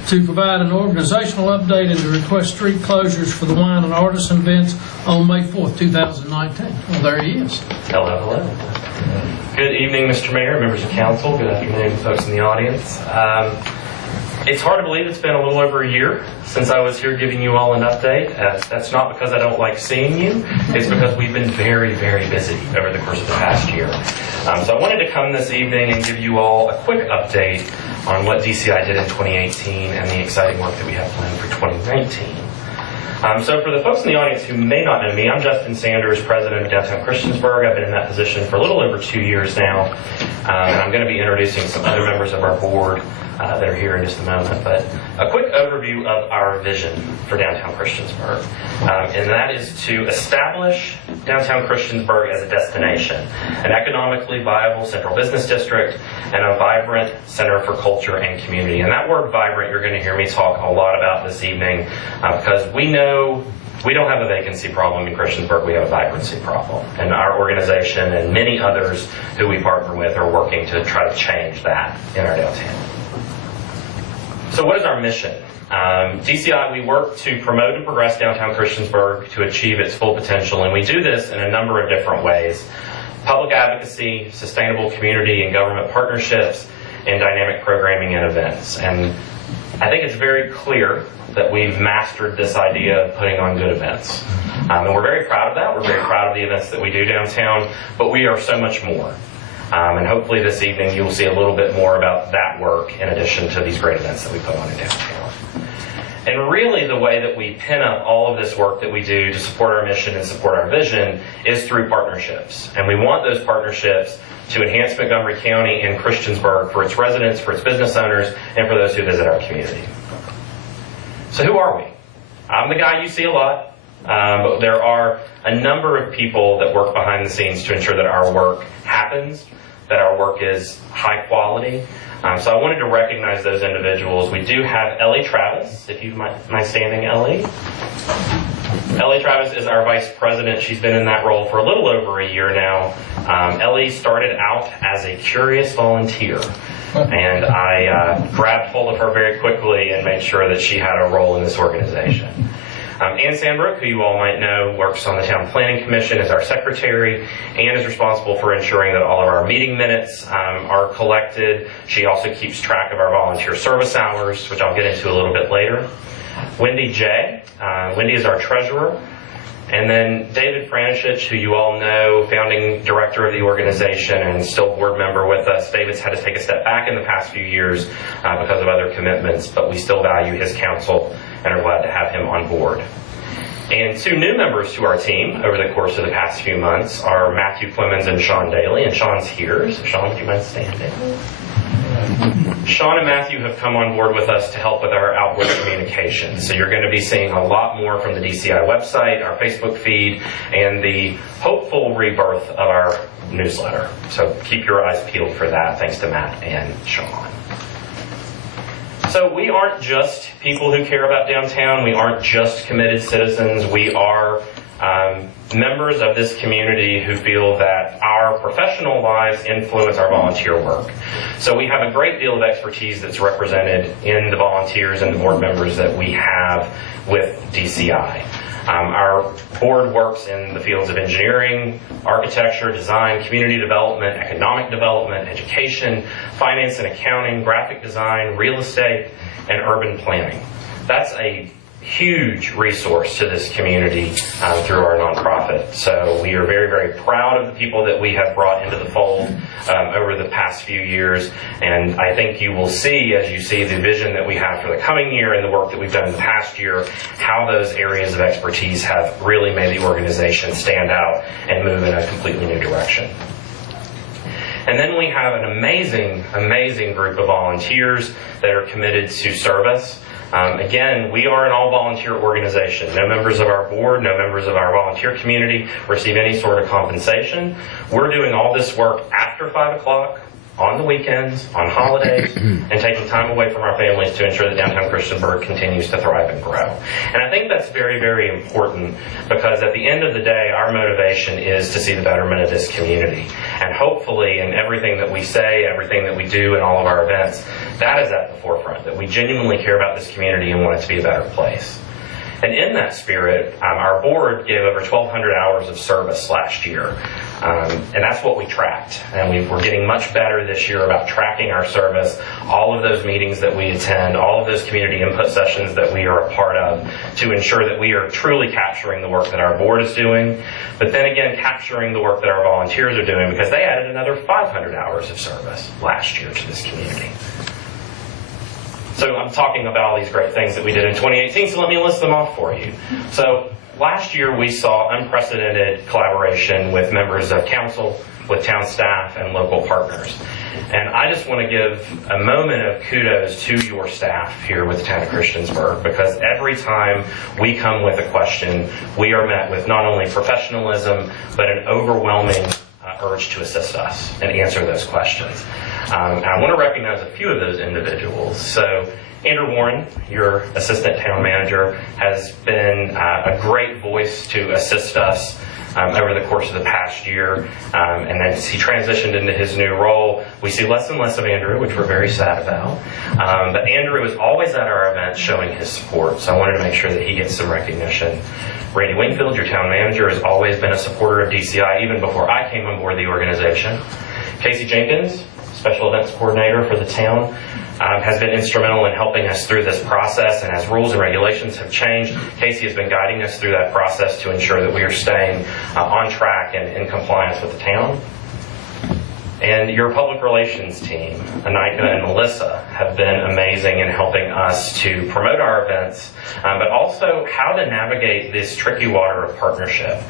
to provide an organizational update and to request street closures for the wine and artisan events on May 4th, 2019. Well, there he is. Hello, hello. Good evening, Mr. Mayor, members of council. Good afternoon, folks in the audience. It's hard to believe it's been a little over a year since I was here giving you all an update. That's not because I don't like seeing you. It's because we've been very, very busy over the course of the past year. So I wanted to come this evening and give you all a quick update on what DCI did in 2018 and the exciting work that we have planned for 2019. So for the folks in the audience who may not know me, I'm Justin Sanders, president of Downtown Christiansburg. I've been in that position for a little over 2 years now, and I'm going to be introducing some other members of our board that are here in just a moment. But a quick overview of our vision for Downtown Christiansburg, and that is to establish Downtown Christiansburg as a destination, an economically viable central business district, and a vibrant center for culture and community. And that word vibrant, you're going to hear me talk a lot about this evening, because we know we don't have a vacancy problem in Christiansburg, we have a vibrancy problem. And our organization and many others who we partner with are working to try to change that in our downtown. So what is our mission? DCI, we work to promote and progress Downtown Christiansburg to achieve its full potential, and we do this in a number of different ways. Public advocacy, sustainable community and government partnerships, and dynamic programming and events. And I think it's very clear that we've mastered this idea of putting on good events. And we're very proud of that. We're very proud of the events that we do downtown, but we are so much more. And hopefully this evening you'll see a little bit more about that work in addition to these great events that we put on in downtown. And really the way that we pin up all of this work that we do to support our mission and support our vision is through partnerships. And we want those partnerships to enhance Montgomery County and Christiansburg for its residents, for its business owners, and for those who visit our community. So who are we? I'm the guy you see a lot, but there are a number of people that work behind the scenes to ensure that our work happens, that our work is high quality. So I wanted to recognize those individuals. We do have Ellie Travis, if you mind standing, Ellie. Ellie Travis is our vice president. She's been in that role for a little over a year now. Ellie started out as a curious volunteer, and I grabbed hold of her very quickly and made sure that she had a role in this organization. Ann Sandbrook, who you all might know, works on the Town Planning Commission as our secretary and is responsible for ensuring that all of our meeting minutes are collected. She also keeps track of our volunteer service hours, which I'll get into a little bit later. Wendy J. Wendy is our treasurer. And then David Franishich, who you all know, founding director of the organization and still board member with us. David's had to take a step back in the past few years because of other commitments, but we still value his counsel and are glad to have him on board. And two new members to our team over the course of the past few months are Matthew Clemens and Sean Daly, and Sean's here, so Sean, would you mind standing? Sean and Matthew have come on board with us to help with our outward communication. So you're going to be seeing a lot more from the DCI website, our Facebook feed, and the hopeful rebirth of our newsletter. So keep your eyes peeled for that, thanks to Matt and Sean. So we aren't just people who care about downtown. We aren't just committed citizens. We are members of this community who feel that our professional lives influence our volunteer work. So we have a great deal of expertise that's represented in the volunteers and the board members that we have with DCI. Our board works in the fields of engineering, architecture, design, community development, economic development, education, finance and accounting, graphic design, real estate, and urban planning. That's a huge resource to this community through our nonprofit. So we are very, very proud of the people that we have brought into the fold over the past few years. And I think you will see, as you see the vision that we have for the coming year and the work that we've done in the past year, how those areas of expertise have really made the organization stand out and move in a completely new direction. And then we have an amazing group of volunteers that are committed to service. Again, we are an all-volunteer organization. No members of our board, no members of our volunteer community receive any sort of compensation. We're doing all this work after 5 o'clock, on the weekends, on holidays, and taking time away from our families to ensure that downtown Christiansburg continues to thrive and grow. And I think that's very, very important, because at the end of the day, our motivation is to see the betterment of this community. And hopefully, in everything that we say, everything that we do in all of our events, that is at the forefront, that we genuinely care about this community and want it to be a better place. And in that spirit, our board gave over 1,200 hours of service last year. And that's what we tracked. And we're getting much better this year about tracking our service, all of those meetings that we attend, all of those community input sessions that we are a part of, to ensure that we are truly capturing the work that our board is doing, but then again capturing the work that our volunteers are doing, because they added another 500 hours of service last year to this community. So I'm talking about all these great things that we did in 2018, so let me list them off for you. So last year we saw unprecedented collaboration with members of council, with town staff, and local partners. And I just want to give a moment of kudos to your staff here with the town of Christiansburg, because every time we come with a question, we are met with not only professionalism, but an overwhelming urge to assist us and answer those questions. And I want to recognize a few of those individuals. So Andrew Warren, your assistant town manager, has been a great voice to assist us over the course of the past year. And as he transitioned into his new role, we see less and less of Andrew, which we're very sad about. But Andrew is always at our events showing his support, so I wanted to make sure that he gets some recognition. Randy Wingfield, your town manager, has always been a supporter of DCI even before I came on board the organization. Casey Jenkins, special events coordinator for the town, has been instrumental in helping us through this process, and as rules and regulations have changed, Casey has been guiding us through that process to ensure that we are staying on track and in compliance with the town. And your public relations team, Anika and Melissa, have been amazing in helping us to promote our events, but also how to navigate this tricky water of partnership.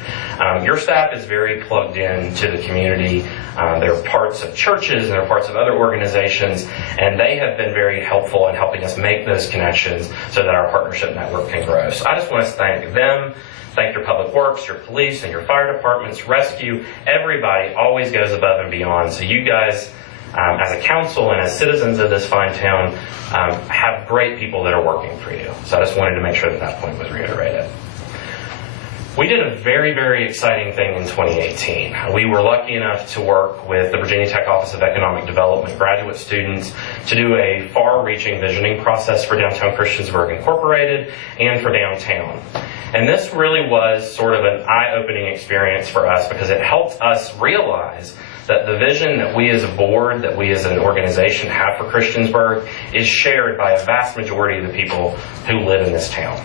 Your staff is very plugged in to the community. They're parts of churches and they're parts of other organizations, and they have been very helpful in helping us make those connections so that our partnership network can grow. So I just want to thank them. Thank your public works, your police, and your fire departments, rescue. Everybody always goes above and beyond. So you guys, as a council and as citizens of this fine town, have great people that are working for you. So I just wanted to make sure that that point was reiterated. We did a very, very exciting thing in 2018. We were lucky enough to work with the Virginia Tech Office of Economic Development graduate students to do a far-reaching visioning process for Downtown Christiansburg Incorporated and for downtown. And this really was sort of an eye-opening experience for us, because it helped us realize that the vision that we as a board, that we as an organization have for Christiansburg is shared by a vast majority of the people who live in this town.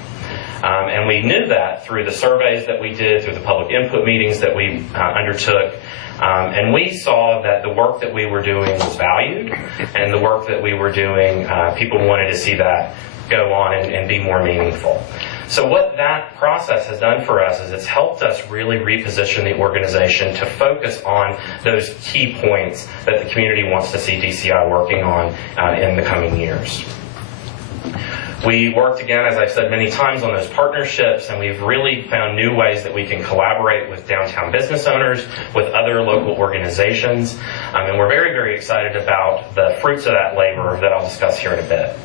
And we knew that through the surveys that we did, through the public input meetings that we undertook. And we saw that the work that we were doing was valued, and the work that we were doing, people wanted to see that go on and be more meaningful. So what that process has done for us is it's helped us really reposition the organization to focus on those key points that the community wants to see DCI working on in the coming years. We worked, again, as I've said many times, on those partnerships, and we've really found new ways that we can collaborate with downtown business owners, with other local organizations, and we're very, very excited about the fruits of that labor that I'll discuss here in a bit.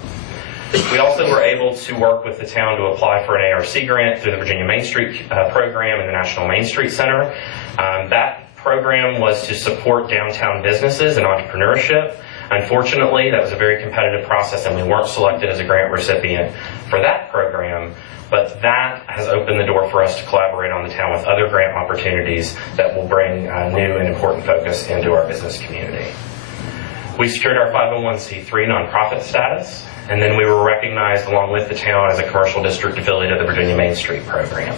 We also were able to work with the town to apply for an ARC grant through the Virginia Main Street program and the National Main Street Center. That program was to support downtown businesses and entrepreneurship. Unfortunately, that was a very competitive process, and we weren't selected as a grant recipient for that program, but that has opened the door for us to collaborate on the town with other grant opportunities that will bring new and important focus into our business community. We secured our 501c3 nonprofit status, and then we were recognized along with the town as a commercial district affiliate of the Virginia Main Street program.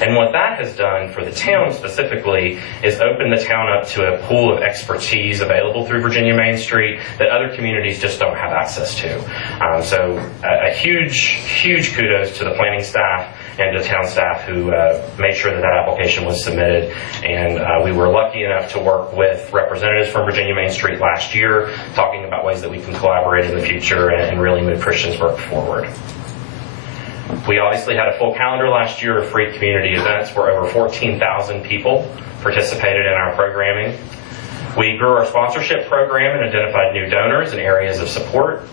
And what that has done for the town specifically is open the town up to a pool of expertise available through Virginia Main Street that other communities just don't have access to. So a huge, huge kudos to the planning staff and to town staff who made sure that that application was submitted. And we were lucky enough to work with representatives from Virginia Main Street last year, talking about ways that we can collaborate in the future and really move Christiansburg forward. We obviously had a full calendar last year of free community events where over 14,000 people participated in our programming. We grew our sponsorship program and identified new donors and areas of support.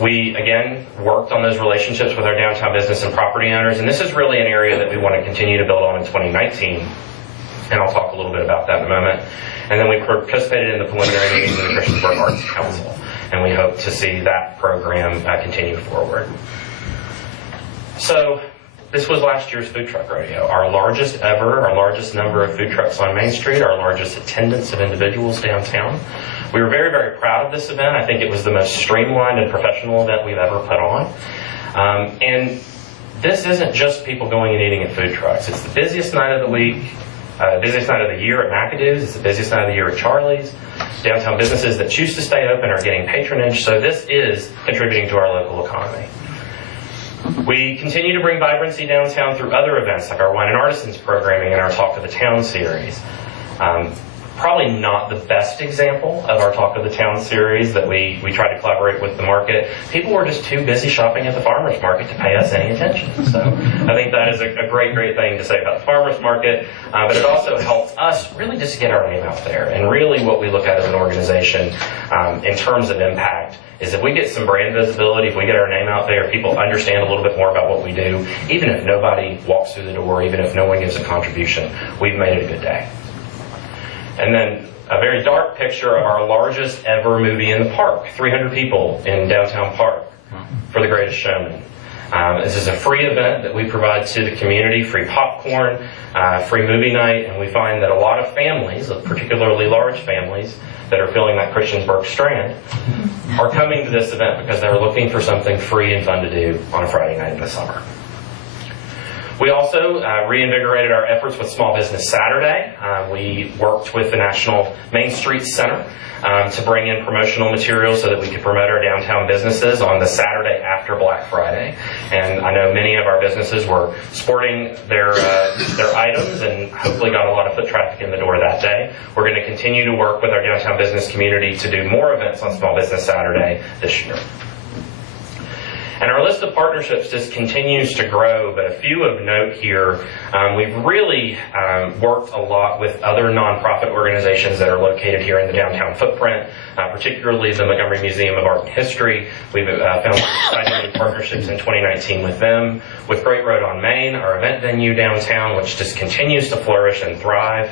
We, again, worked on those relationships with our downtown business and property owners, and this is really an area that we want to continue to build on in 2019, and I'll talk a little bit about that in a moment. And then we participated in the preliminary meetings of the Christiansburg Arts Council, and we hope to see that program continue forward. So this was last year's food truck rodeo, our largest ever, our largest number of food trucks on Main Street, our largest attendance of individuals downtown. We were very, very proud of this event. I think it was the most streamlined and professional event we've ever put on. And this isn't just people going and eating at food trucks. It's the busiest night of the week, busiest night of the year at McAdoo's. It's the busiest night of the year at Charlie's. Downtown businesses that choose to stay open are getting patronage, so this is contributing to our local economy. We continue to bring vibrancy downtown through other events like our Wine and Artisans programming and our Talk of the Town series. Probably not the best example of our Talk of the Town series that we try to collaborate with the market. People were just too busy shopping at the farmers market to pay us any attention. So I think that is a great, great thing to say about the farmers market. But it also helps us really just get our name out there. And really what we look at as an organization in terms of impact is if we get some brand visibility, if we get our name out there, people understand a little bit more about what we do, even if nobody walks through the door, even if no one gives a contribution, we've made it a good day. And then a very dark picture of our largest ever movie in the park, 300 people in downtown Park for The Greatest Showman. This is a free event that we provide to the community, free popcorn, free movie night, and we find that a lot of families, particularly large families that are feeling that Christiansburg strand, are coming to this event because they're looking for something free and fun to do on a Friday night in the summer. We also reinvigorated our efforts with Small Business Saturday. We worked with the National Main Street Center to bring in promotional materials so that we could promote our downtown businesses on the Saturday after Black Friday. And I know many of our businesses were sporting their items and hopefully got a lot of foot traffic in the door that day. We're going to continue to work with our downtown business community to do more events on Small Business Saturday this year. And our list of partnerships just continues to grow, but a few of note here. We've really worked a lot with other nonprofit organizations that are located here in the downtown footprint, particularly the Montgomery Museum of Art and History. We've found exciting new partnerships in 2019 with them, with Great Road on Main, our event venue downtown, which just continues to flourish and thrive.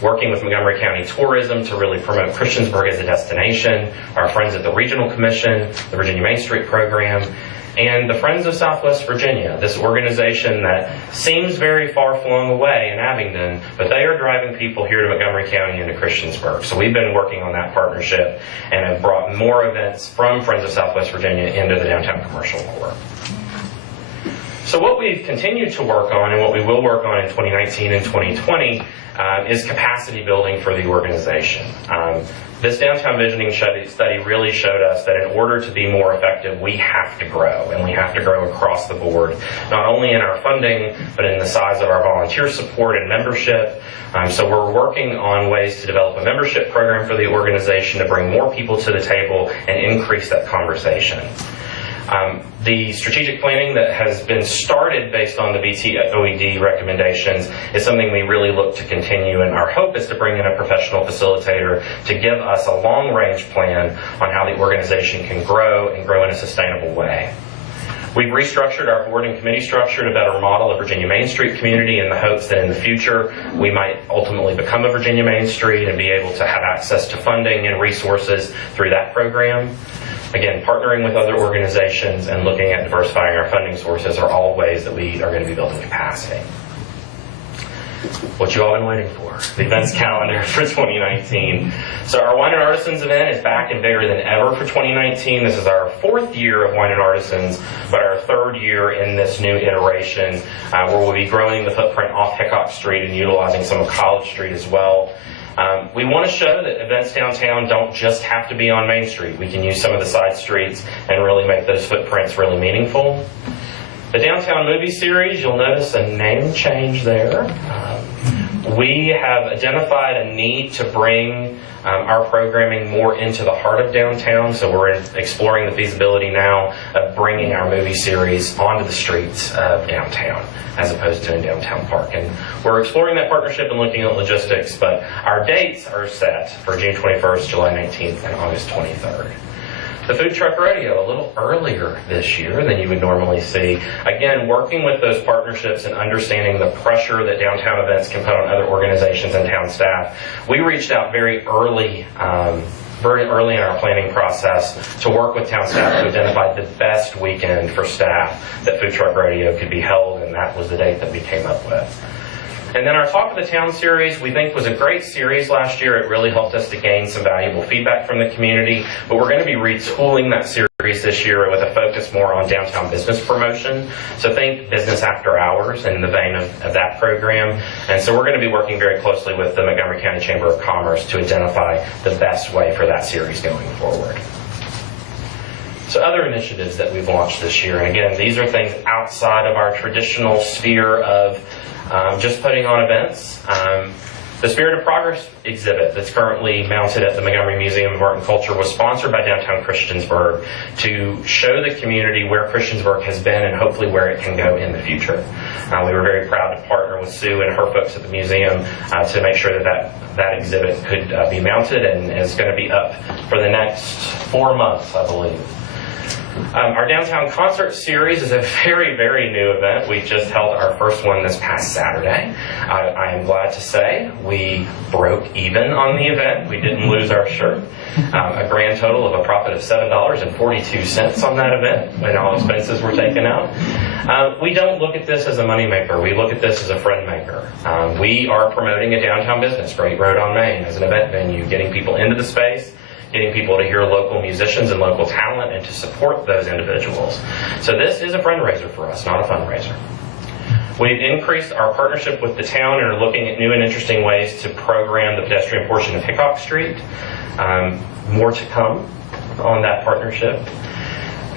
Working with Montgomery County Tourism to really promote Christiansburg as a destination, our friends at the Regional Commission, the Virginia Main Street Program, and the Friends of Southwest Virginia, this organization that seems very far-flung away in Abingdon, but they are driving people here to Montgomery County and to Christiansburg. So we've been working on that partnership and have brought more events from Friends of Southwest Virginia into the downtown commercial core. So what we've continued to work on and what we will work on in 2019 and 2020 is capacity building for the organization. This downtown visioning study really showed us that in order to be more effective, we have to grow, and we have to grow across the board, not only in our funding, but in the size of our volunteer support and membership. So we're working on ways to develop a membership program for the organization to bring more people to the table and increase that conversation. The strategic planning that has been started based on the BTOED recommendations is something we really look to continue, and our hope is to bring in a professional facilitator to give us a long-range plan on how the organization can grow and grow in a sustainable way. We've restructured our board and committee structure to better model a Virginia Main Street community in the hopes that in the future we might ultimately become a Virginia Main Street and be able to have access to funding and resources through that program. Again, partnering with other organizations and looking at diversifying our funding sources are all ways that we are going to be building capacity. What you all been waiting for, the events calendar for 2019. So our Wine and Artisans event is back and bigger than ever for 2019. This is our 4th year of Wine and Artisans, but our 3rd year in this new iteration where we'll be growing the footprint off Hickok Street and utilizing some of College Street as well. We want to show that events downtown don't just have to be on Main Street. We can use some of the side streets and really make those footprints really meaningful. The Downtown Movie Series, you'll notice a name change there. We have identified a need to bring our programming more into the heart of downtown, so we're exploring the feasibility now of bringing our movie series onto the streets of downtown as opposed to in Downtown Park. And we're exploring that partnership and looking at logistics, but our dates are set for June 21st, July 19th, and August 23rd. The food truck rodeo, a little earlier this year than you would normally see. Again, working with those partnerships and understanding the pressure that downtown events can put on other organizations and town staff, we reached out very early in our planning process to work with town staff to identify the best weekend for staff that food truck rodeo could be held, and that was the date that we came up with. And then our Talk of the Town series, we think was a great series last year. It really helped us to gain some valuable feedback from the community. But we're going to be retooling that series this year with a focus more on downtown business promotion. So think business after hours in the vein of that program. And so we're going to be working very closely with the Montgomery County Chamber of Commerce to identify the best way for that series going forward. So other initiatives that we've launched this year, and again, these are things outside of our traditional sphere of just putting on events. The Spirit of Progress exhibit that's currently mounted at the Montgomery Museum of Art and Culture was sponsored by Downtown Christiansburg to show the community where Christiansburg has been and hopefully where it can go in the future. We were very proud to partner with Sue and her folks at the museum to make sure that exhibit could be mounted, and is going to be up for the next 4 months, I believe. Our Downtown Concert Series is a very, very new event. We just held our first one this past Saturday. I am glad to say we broke even on the event. We didn't lose our shirt. A grand total of a profit of $7.42 on that event when all expenses were taken out. We don't look at this as a moneymaker. We look at this as a friend maker. We are promoting a downtown business, Great Road on Main, as an event venue, getting people into the space, getting people to hear local musicians and local talent, and to support those individuals. So this is a fundraiser for us, not a fundraiser. We've increased our partnership with the town and are looking at new and interesting ways to program the pedestrian portion of Hickok Street. More to come on that partnership.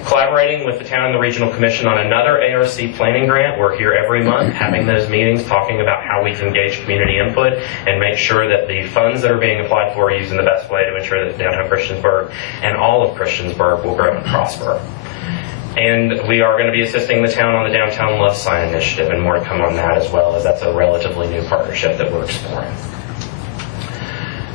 Collaborating with the town and the Regional Commission on another ARC planning grant. We're here every month having those meetings, talking about how we can gauge community input and make sure that the funds that are being applied for are used in the best way to ensure that downtown Christiansburg and all of Christiansburg will grow and prosper. And we are going to be assisting the town on the Downtown Love Sign Initiative, and more to come on that as well, as that's a relatively new partnership that we're exploring.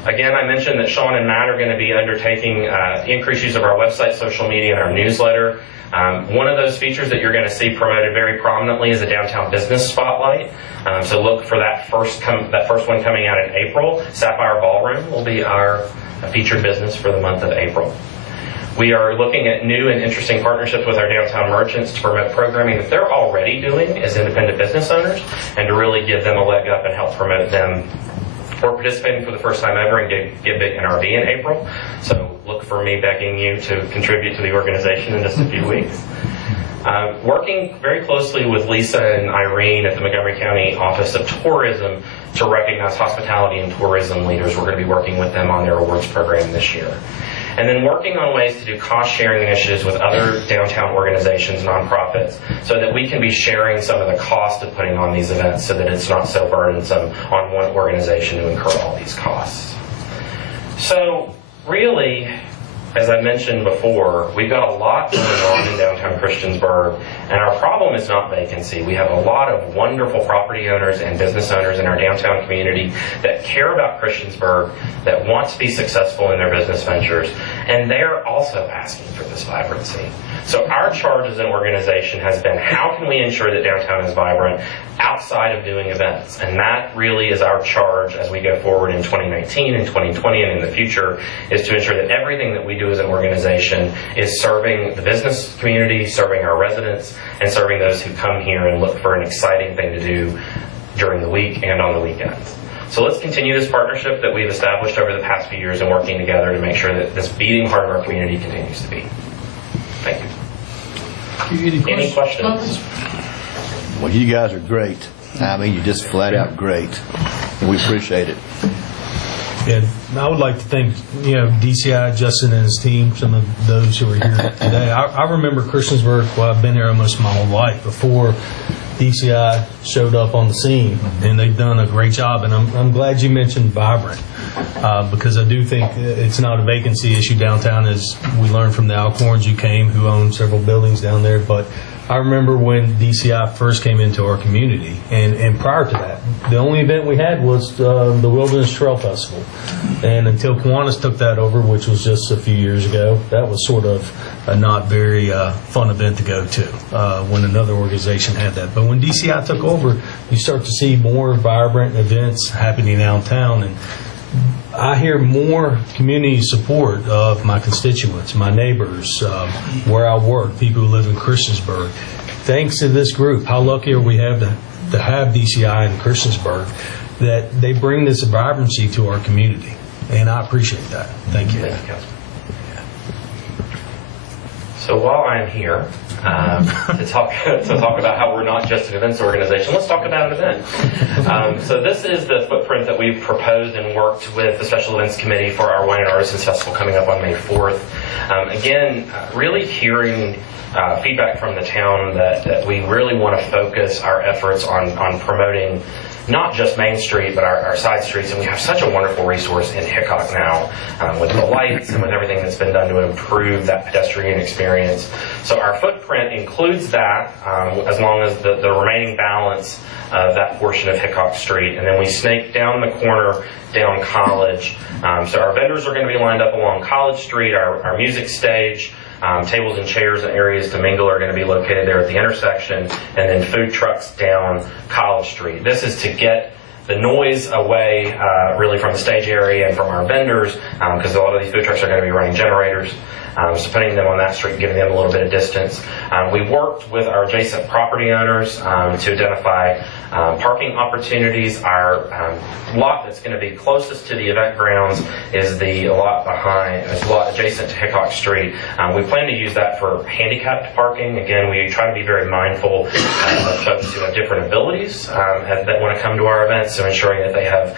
Again, I mentioned that Sean and Matt are going to be undertaking increased use of our website, social media, and our newsletter. One of those features that you're going to see promoted very prominently is a Downtown Business Spotlight. So look for that first one coming out in April. Sapphire Ballroom will be our featured business for the month of April. We are looking at new and interesting partnerships with our downtown merchants to promote programming that they're already doing as independent business owners, and to really give them a leg up and help promote them. We're participating for the first time ever in Get Big and RV in April, so look for me begging you to contribute to the organization in just a few weeks. Working very closely with Lisa and Irene at the Montgomery County Office of Tourism to recognize hospitality and tourism leaders. We're going to be working with them on their awards program this year. And then working on ways to do cost-sharing initiatives with other downtown organizations, nonprofits, so that we can be sharing some of the cost of putting on these events so that it's not so burdensome on one organization to incur all these costs. So really, as I mentioned before, we've got a lot going on in downtown Christiansburg, and our problem is not vacancy. We have a lot of wonderful property owners and business owners in our downtown community that care about Christiansburg, that want to be successful in their business ventures, and they're also asking for this vibrancy. So our charge as an organization has been, how can we ensure that downtown is vibrant outside of doing events? And that really is our charge as we go forward in 2019 and 2020 and in the future, is to ensure that everything that we do as an organization is serving the business community, serving our residents, and serving those who come here and look for an exciting thing to do during the week and on the weekends. So let's continue this partnership that we've established over the past few years and working together to make sure that this beating heart of our community continues to beat. Thank you. Any questions? Well, you guys are great. I mean, you're just flat out great. We appreciate it. And I would like to thank, DCI, Justin and his team, some of those who are here today. I remember Christiansburg, well, I've been here almost my whole life, before DCI showed up on the scene, and they've done a great job. And I'm glad you mentioned vibrant, because I do think it's not a vacancy issue downtown, as we learned from the Alcorns who came, who own several buildings down there. But I remember when DCI first came into our community, and prior to that, the only event we had was the Wilderness Trail Festival. And until Kiwanis took that over, which was just a few years ago, that was sort of a not very fun event to go to when another organization had that. But when DCI took over, you start to see more vibrant events happening downtown. And I hear more community support of my constituents, my neighbors, where I work, people who live in Christiansburg. Thanks to this group, how lucky are we to have DCI in Christiansburg, that they bring this vibrancy to our community. And I appreciate that. Thank you. Thank you, Councilman. So while I'm here to talk about how we're not just an events organization, let's talk about an event. So this is the footprint that we've proposed and worked with the Special Events Committee for our Wine and Artisans Festival coming up on May 4th. Again, really hearing feedback from the town that we really want to focus our efforts on promoting not just Main Street, but our side streets. And we have such a wonderful resource in Hickok now with the lights and with everything that's been done to improve that pedestrian experience. So our footprint includes that, as long as the remaining balance of that portion of Hickok Street. And then we snake down the corner, down College. So our vendors are going to be lined up along College Street, our music stage. Tables and chairs and areas to mingle are going to be located there at the intersection, and then food trucks down College Street. This is to get the noise away really from the stage area and from our vendors, because a lot of these food trucks are going to be running generators. So putting them on that street, giving them a little bit of distance. We worked with our adjacent property owners to identify parking opportunities. Our lot that's going to be closest to the event grounds is the lot adjacent to Hickok Street. We plan to use that for handicapped parking. Again, we try to be very mindful of folks who have different abilities that want to come to our events, so ensuring that they have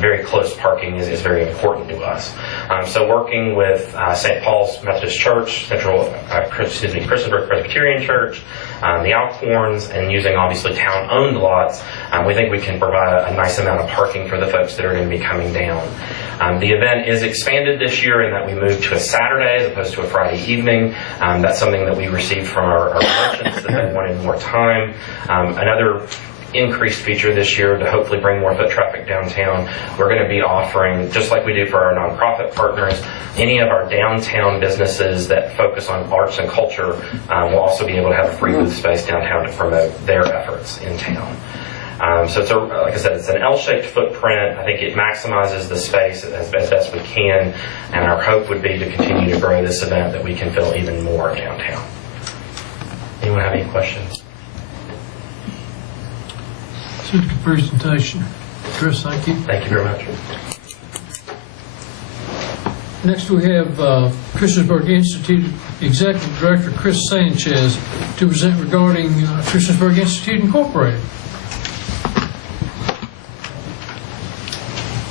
very close parking is very important to us. So working with St. Paul's Methodist Church, Christiansburg Presbyterian Church, the Alcorns, and using obviously town-owned lots, we think we can provide a nice amount of parking for the folks that are going to be coming down. The event is expanded this year in that we moved to a Saturday as opposed to a Friday evening. That's something that we received from our merchants, that they wanted more time. Another increased feature this year to hopefully bring more foot traffic downtown, we're going to be offering, just like we do for our nonprofit partners, any of our downtown businesses that focus on arts and culture will also be able to have a free booth space downtown to promote their efforts in town. So it's like I said, it's an L-shaped footprint. I think it maximizes the space as best we can, and our hope would be to continue to grow this event, that we can fill even more downtown. Anyone have any questions? Good presentation. Chris, thank you. Thank you very much. Next we have Christiansburg Institute Executive Director Chris Sanchez to present regarding Christiansburg Institute Incorporated.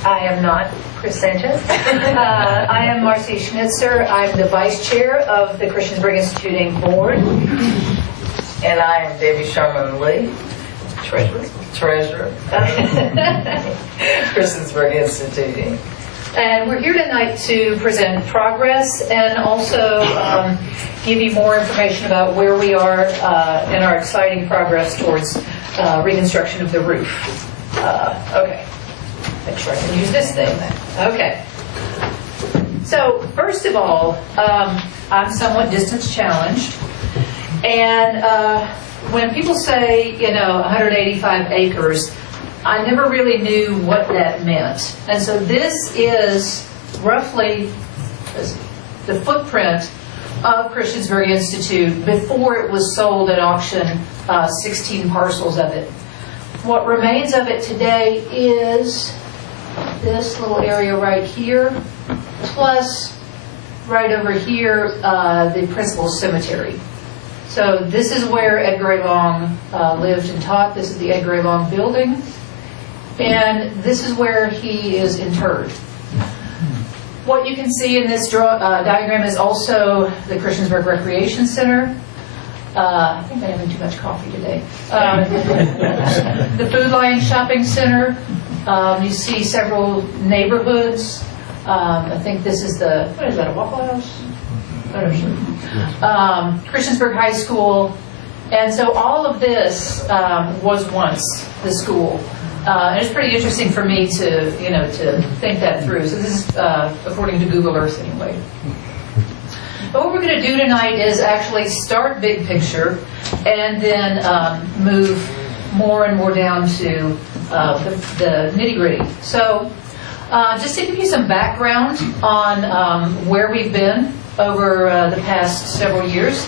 I am not Chris Sanchez. I am Marcy Schnitzer. I'm the Vice Chair of the Christiansburg Instituting Board. And I am Debbie Sherman-Lee, Treasurer. Christiansburg Instituting. And we're here tonight to present progress and also give you more information about where we are in our exciting progress towards reconstruction of the roof. Okay. Make sure I can use this thing then. Okay. So, first of all, I'm somewhat distance challenged. And when people say, 185 acres, I never really knew what that meant. And so this is roughly the footprint of Christiansburg Institute before it was sold at auction, 16 parcels of it. What remains of it today is this little area right here, plus right over here, the principal cemetery. So this is where Edgar A. Long lived and taught. This is the Edgar A. Long building. And this is where he is interred. What you can see in this diagram is also the Christiansburg Recreation Center. I think I'm having too much coffee today. The Food Lion Shopping Center. You see several neighborhoods. I think this is what is that, a Waffle House? Christiansburg High School. And so all of this was once the school. And it's pretty interesting for me to think that through. So this is according to Google Earth anyway. But what we're going to do tonight is actually start big picture and then move more and more down to the nitty-gritty. So just to give you some background on where we've been over the past several years.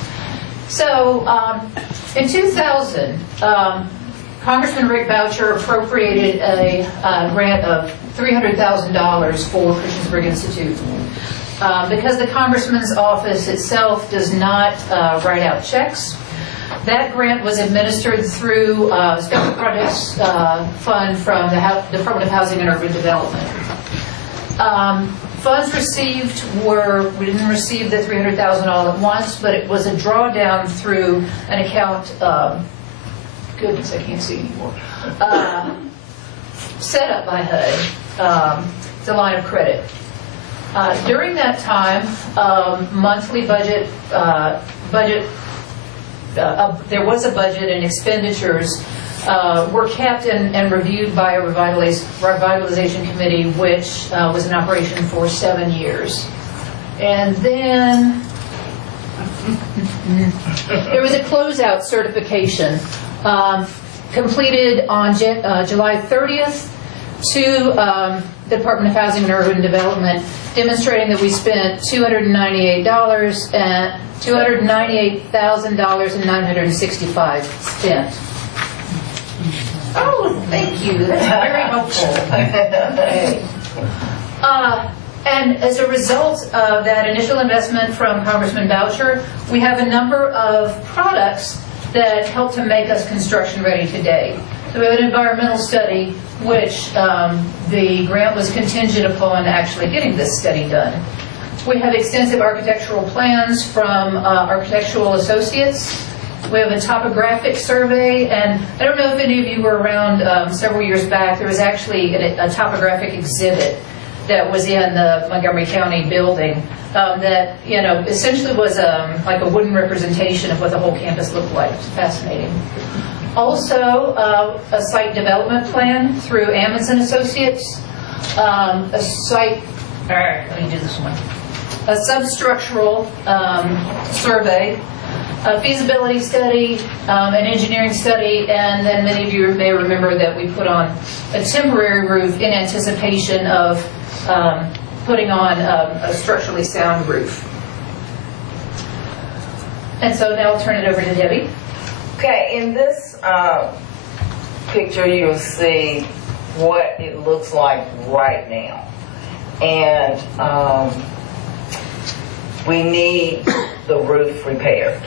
So in 2000, Congressman Rick Boucher appropriated a grant of $300,000 for Christiansburg Institute. Because the congressman's office itself does not write out checks, that grant was administered through Special Projects Fund from the Department of Housing and Urban Development. Funds received we didn't receive the $300,000 all at once, but it was a drawdown through an account, goodness, I can't see anymore, set up by HUD. It's a line of credit. During that time, monthly budget, there was a budget and expenditures were kept and reviewed by a revitalization committee, which was in operation for 7 years. And then there was a closeout certification completed on July 30th to the Department of Housing and Urban Development, demonstrating that we spent $298,965 spent. Oh, thank you. That's very helpful. Okay. And as a result of that initial investment from Congressman Boucher, we have a number of products that help to make us construction ready today. So we have an environmental study, which the grant was contingent upon actually getting this study done. We have extensive architectural plans from Architectural Associates. We have a topographic survey, and I don't know if any of you were around several years back. There was actually a topographic exhibit that was in the Montgomery County building that essentially was like a wooden representation of what the whole campus looked like. It's fascinating. Also, a site development plan through Amundsen Associates, a site. Let me do this one. A substructural survey, a feasibility study, an engineering study, and then many of you may remember that we put on a temporary roof in anticipation of putting on a structurally sound roof. And so now I'll turn it over to Debbie. Okay, in this picture you'll see what it looks like right now. And we need the roof repaired.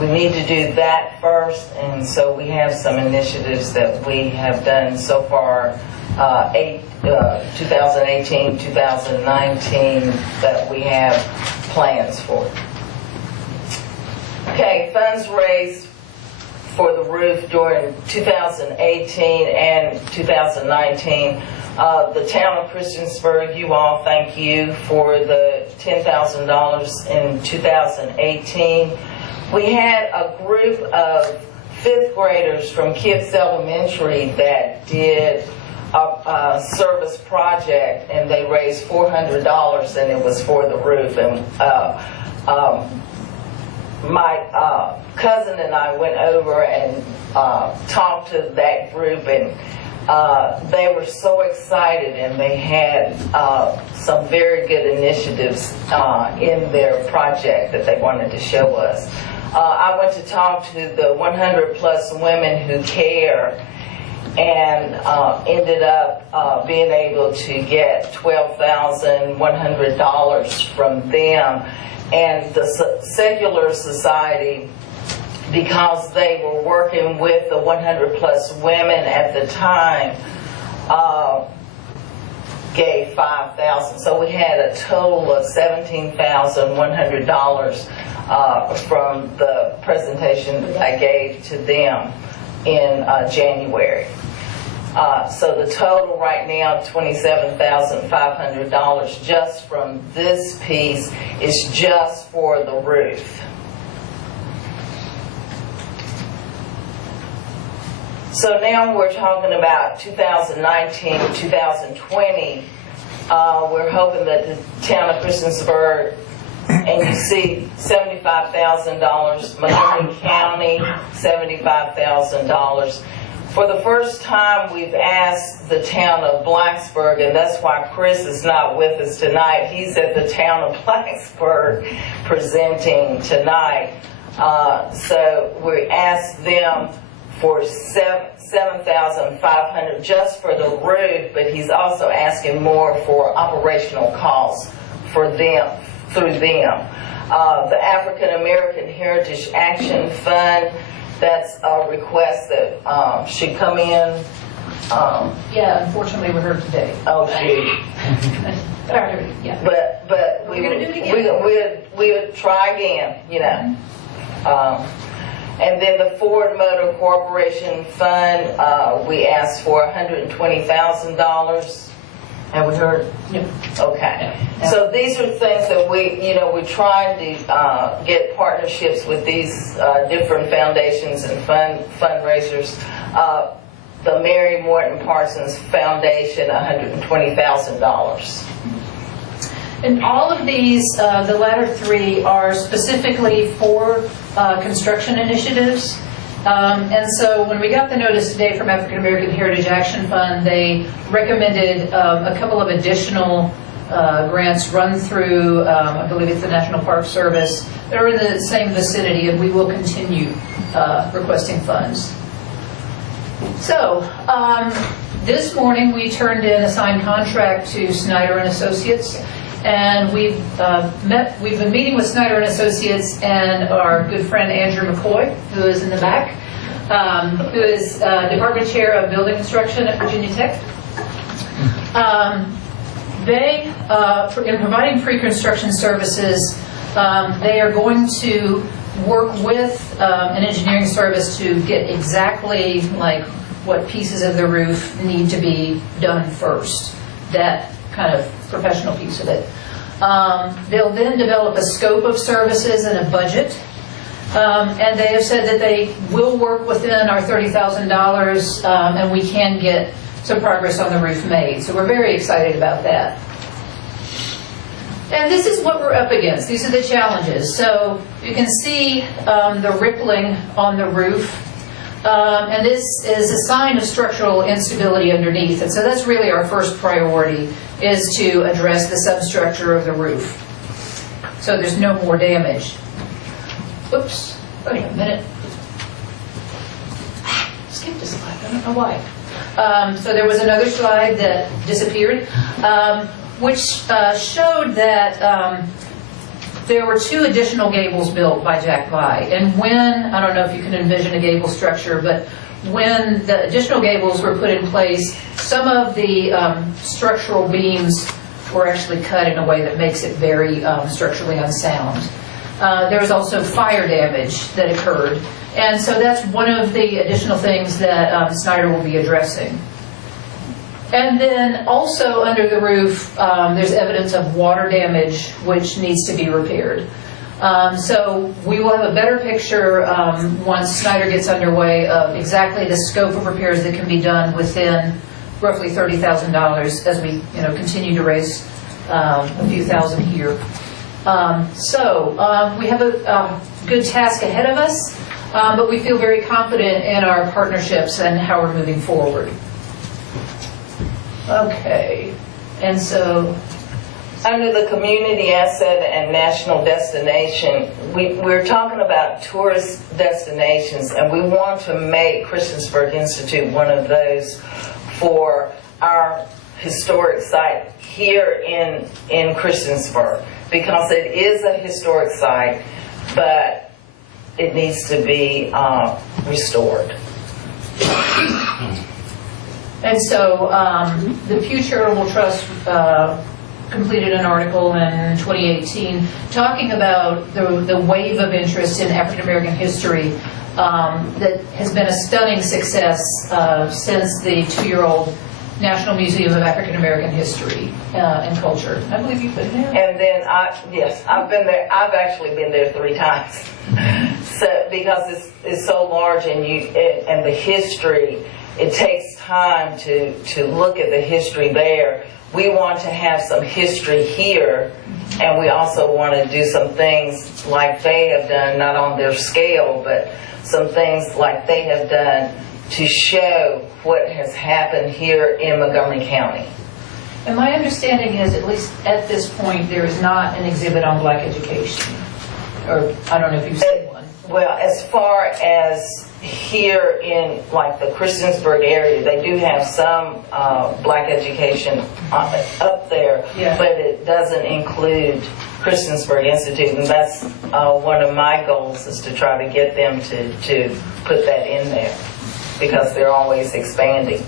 We need to do that first, and so we have some initiatives that we have done so far, 2018, 2019, that we have plans for. Okay, funds raised for the roof during 2018 and 2019. The town of Christiansburg, you all, thank you for the $10,000 in 2018. We had a group of 5th graders from Kips Elementary that did a service project, and they raised $400, and it was for the roof. And my cousin and I went over and talked to that group, and they were so excited, and they had some very good initiatives in their project that they wanted to show us. I went to talk to the 100 plus women who care, and ended up being able to get $12,100 from them. And the Secular Society, because they were working with the 100 plus women at the time, gave $5,000. So we had a total of $17,100 from the presentation that I gave to them in January. So the total right now, $27,500 just from this piece is just for the roof. So now we're talking about 2019, 2020. We're hoping that the town of Christiansburg, and you see $75,000, Montgomery County, $75,000. For the first time, we've asked the town of Blacksburg, and that's why Chris is not with us tonight. He's at the town of Blacksburg presenting tonight. So we asked them for $7,500 just for the roof, but he's also asking more for operational costs for them, through them. The African American Heritage Action Fund, that's a request that should come in. Yeah, unfortunately, we heard today. Oh, gee. Yeah. But We're gonna do it again. we'll try again, you know. And then the Ford Motor Corporation Fund, we asked for $120,000. Have we heard? Yeah. Okay. So these are things that we're trying to get partnerships with these different foundations and fundraisers. The Mary Morton Parsons Foundation, $120,000. And all of these, the latter three, are specifically for construction initiatives. And so when we got the notice today from African American Heritage Action Fund, they recommended a couple of additional grants run through, I believe it's the National Park Service, that are in the same vicinity, and we will continue requesting funds. So, this morning we turned in a signed contract to Snyder and Associates, and we've been meeting with Snyder and Associates and our good friend Andrew McCoy, who is in the back, who is Department Chair of Building Construction at Virginia Tech. They, in providing pre-construction services, they are going to work with an engineering service to get exactly like what pieces of the roof need to be done first. That kind of professional piece of it. They'll then develop a scope of services and a budget. And they have said that they will work within our $30,000 and we can get some progress on the roof made. So we're very excited about that. And this is what we're up against. These are the challenges. So you can see the rippling on the roof. And this is a sign of structural instability underneath. And so that's really our first priority, is to address the substructure of the roof, so there's no more damage. Whoops, wait a minute. Skipped a slide, I don't know why. So there was another slide that disappeared, which showed that there were 2 additional gables built by Jack Vai. And when, I don't know if you can envision a gable structure, but when the additional gables were put in place, some of the structural beams were actually cut in a way that makes it very structurally unsound. There was also fire damage that occurred. And so that's one of the additional things that Snyder will be addressing. And then also under the roof, there's evidence of water damage which needs to be repaired. So we will have a better picture once Snyder gets underway of exactly the scope of repairs that can be done within roughly $30,000 as we continue to raise a few thousand here. So we have a good task ahead of us, but we feel very confident in our partnerships and how we're moving forward. Okay, and so under the community asset and national destination, we're talking about tourist destinations, and we want to make Christiansburg Institute one of those for our historic site here in Christiansburg, because it is a historic site, but it needs to be restored. And so the Pew Charitable Trust completed an article in 2018 talking about the wave of interest in African American history that has been a stunning success since the 2-year-old National Museum of African American History and Culture. I believe you've been there. And then yes, I've been there. I've actually been there 3 times. So because it's so large and the history, it takes time to look at the history there. We want to have some history here, and we also want to do some things like they have done, not on their scale, but some things like they have done to show what has happened here in Montgomery County. And my understanding is, at least at this point, there is not an exhibit on black education. Or I don't know if you've seen one. Well, as far as here in like the Christiansburg area, they do have some black education up there, but it doesn't include Christiansburg Institute, and that's one of my goals, is to try to get them to put that in there, because they're always expanding.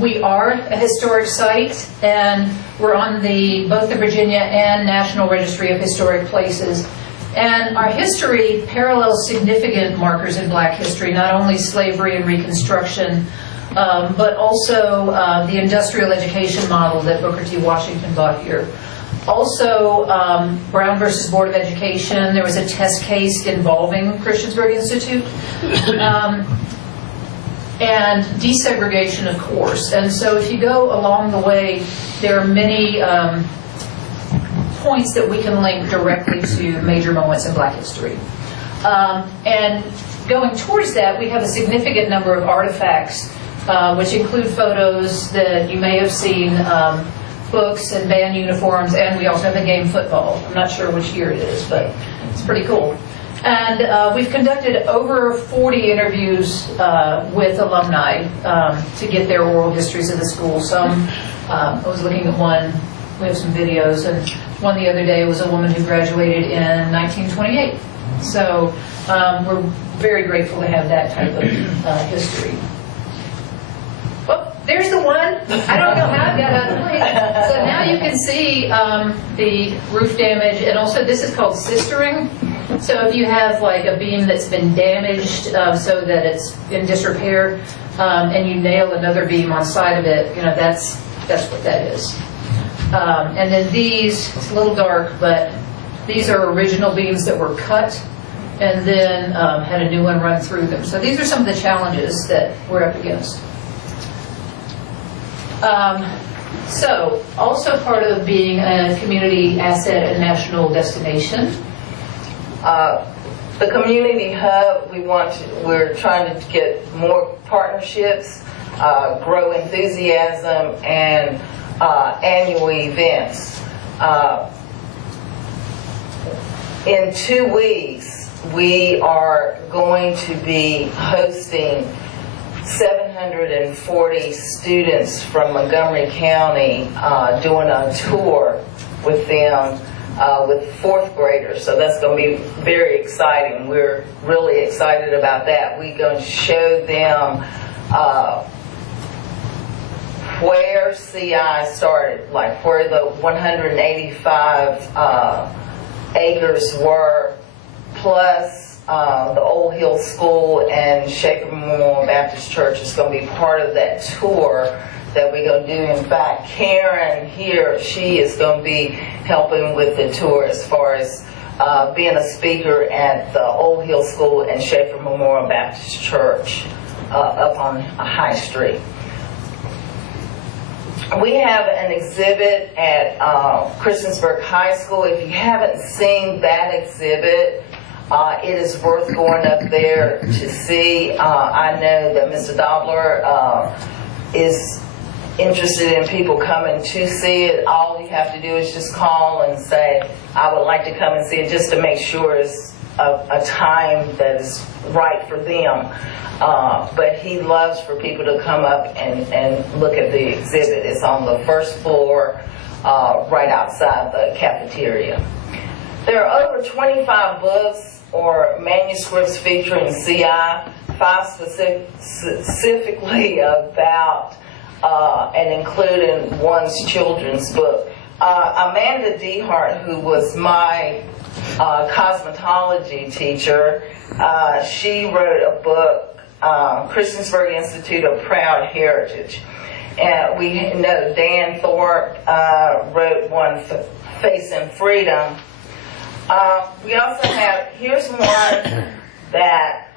We are a historic site, and we're on both the Virginia and National Registry of Historic Places. And our history parallels significant markers in black history, not only slavery and Reconstruction, but also the industrial education model that Booker T. Washington brought here. Also, Brown versus Board of Education, there was a test case involving Christiansburg Institute. And desegregation, of course. And so if you go along the way, there are many points that we can link directly to major moments in black history. And going towards that, we have a significant number of artifacts, which include photos that you may have seen, books and band uniforms, and we also have a game football. I'm not sure which year it is, but it's pretty cool. And we've conducted over 40 interviews with alumni to get their oral histories of the school. Some, I was looking at one, we have some videos, and one the other day was a woman who graduated in 1928. So we're very grateful to have that type of history. Well, there's the one. I don't know how it got out of the way. So now you can see the roof damage, and also this is called sistering. So if you have like a beam that's been damaged so that it's in disrepair, and you nail another beam on side of it, that's what that is. And then these, it's a little dark, but these are original beams that were cut and then had a new one run through them. So these are some of the challenges that we're up against. So also part of being a community asset and national destination. The community hub, we're trying to get more partnerships, grow enthusiasm, and annual events. In 2 weeks, we are going to be hosting 740 students from Montgomery County doing a tour with them with 4th graders. So that's going to be very exciting. We're really excited about that. We're going to show them where CI started, like where the 185 acres were, plus the Old Hill School and Shaker Memorial Baptist Church is going to be part of that tour that we're going to do. In fact, Karen here, she is going to be helping with the tour as far as being a speaker at the Old Hill School and Shaker Memorial Baptist Church up on High Street. We have an exhibit at Christiansburg High School. If you haven't seen that exhibit, it is worth going up there to see. I know that Mr. Dobler is interested in people coming to see it. All you have to do is just call and say, I would like to come and see it, just to make sure it's a time that is right for them. But he loves for people to come up and look at the exhibit. It's on the first floor, right outside the cafeteria. There are over 25 books or manuscripts featuring CI specifically about and including one's children's book. Amanda Dehart, who was my cosmetology teacher, she wrote a book, Christiansburg Institute of Proud Heritage. And we know Dan Thorpe wrote one, Facing Freedom. We also have, here's one that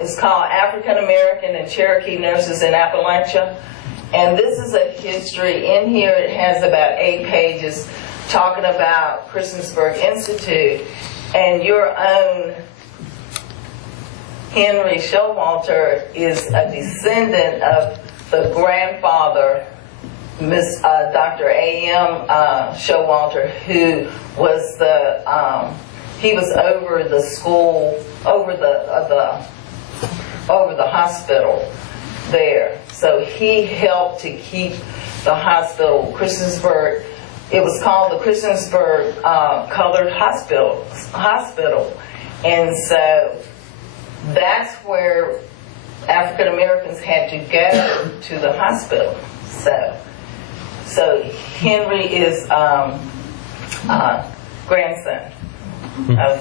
is called African American and Cherokee Nurses in Appalachia. And this is a history. In here it has about 8 pages talking about Christiansburg Institute. And your own Henry Showalter is a descendant of the grandfather, Miss Dr. A.M. Showalter, who was he was over the school, over the hospital there. So he helped to keep the hospital, Christiansburg. It was called the Christiansburg Colored Hospital, and so that's where African Americans had to go to the hospital. So Henry is grandson of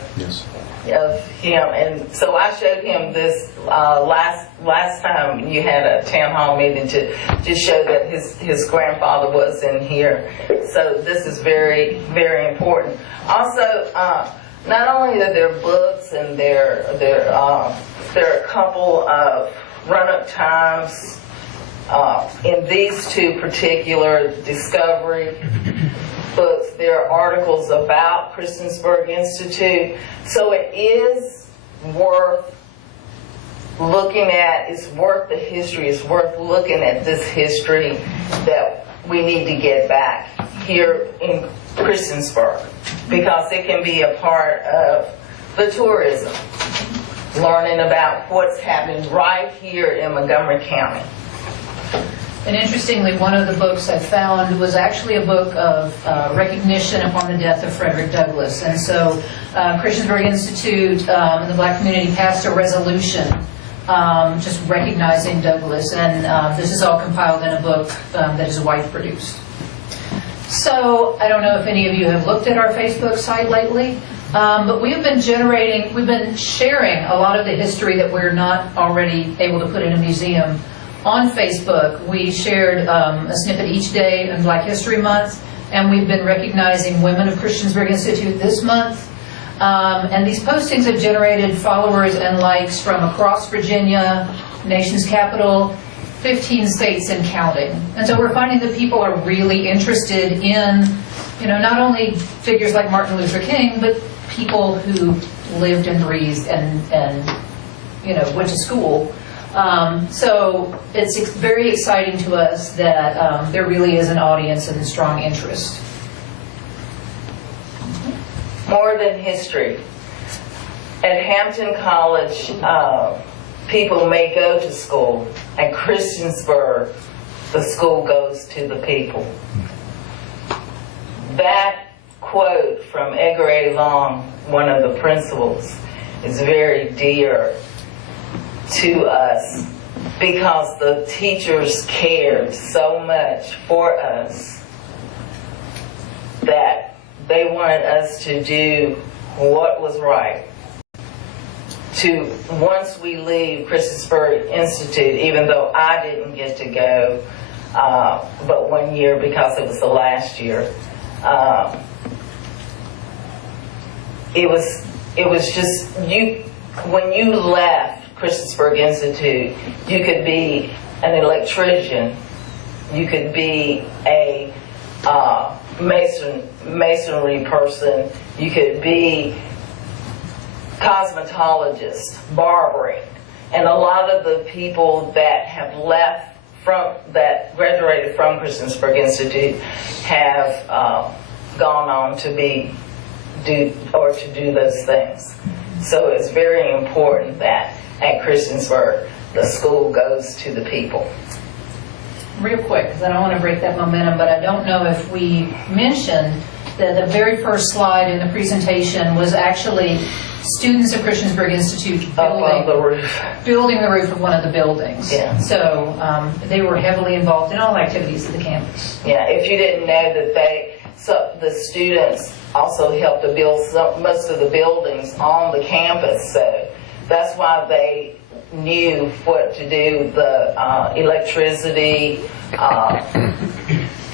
him, and so I showed him this last time you had a town hall meeting to just show that his grandfather was in here. So this is very, very important. Also, not only are there books and there are a couple of run-up times in these 2 particular discovery books. There are articles about Christiansburg Institute. So it is worth looking at. It's worth the history. It's worth looking at this history that we need to get back here in Christiansburg, because it can be a part of the tourism, learning about what's happening right here in Montgomery County. And interestingly, one of the books I found was actually a book of recognition upon the death of Frederick Douglass. And so Christiansburg Institute and the Black community passed a resolution just recognizing Douglass. And this is all compiled in a book that is white produced. So I don't know if any of you have looked at our Facebook site lately, but we've been sharing a lot of the history that we're not already able to put in a museum on Facebook. We shared a snippet each day in Black History Month, and we've been recognizing women of Christiansburg Institute this month. And these postings have generated followers and likes from across Virginia, nation's capital, 15 states and counting. And so we're finding that people are really interested in, not only figures like Martin Luther King, but people who lived and breathed and went to school. So it's very exciting to us that there really is an audience and strong interest. More than history. At Hampton College, people may go to school. At Christiansburg, the school goes to the people. That quote from Edgar A. Long, one of the principals, is very dear to us because the teachers cared so much for us that they wanted us to do what was right. Once we leave Christiansburg Institute, even though I didn't get to go but 1 year because it was the last year, it was just when you left Christiansburg Institute, you could be an electrician, you could be a masonry person, you could be cosmetologist, barbering, and a lot of the people that have left that graduated from Christiansburg Institute have gone on to do those things. So it's very important that at Christiansburg, the school goes to the people. Real quick, because I don't want to break that momentum, but I don't know if we mentioned that the very first slide in the presentation was actually students of Christiansburg Institute Up on the roof. building the roof of one of the buildings. Yeah. So they were heavily involved in all activities of the campus. Yeah, if you didn't know that the students also helped to build most of the buildings on the campus, so that's why they knew what to do, the electricity,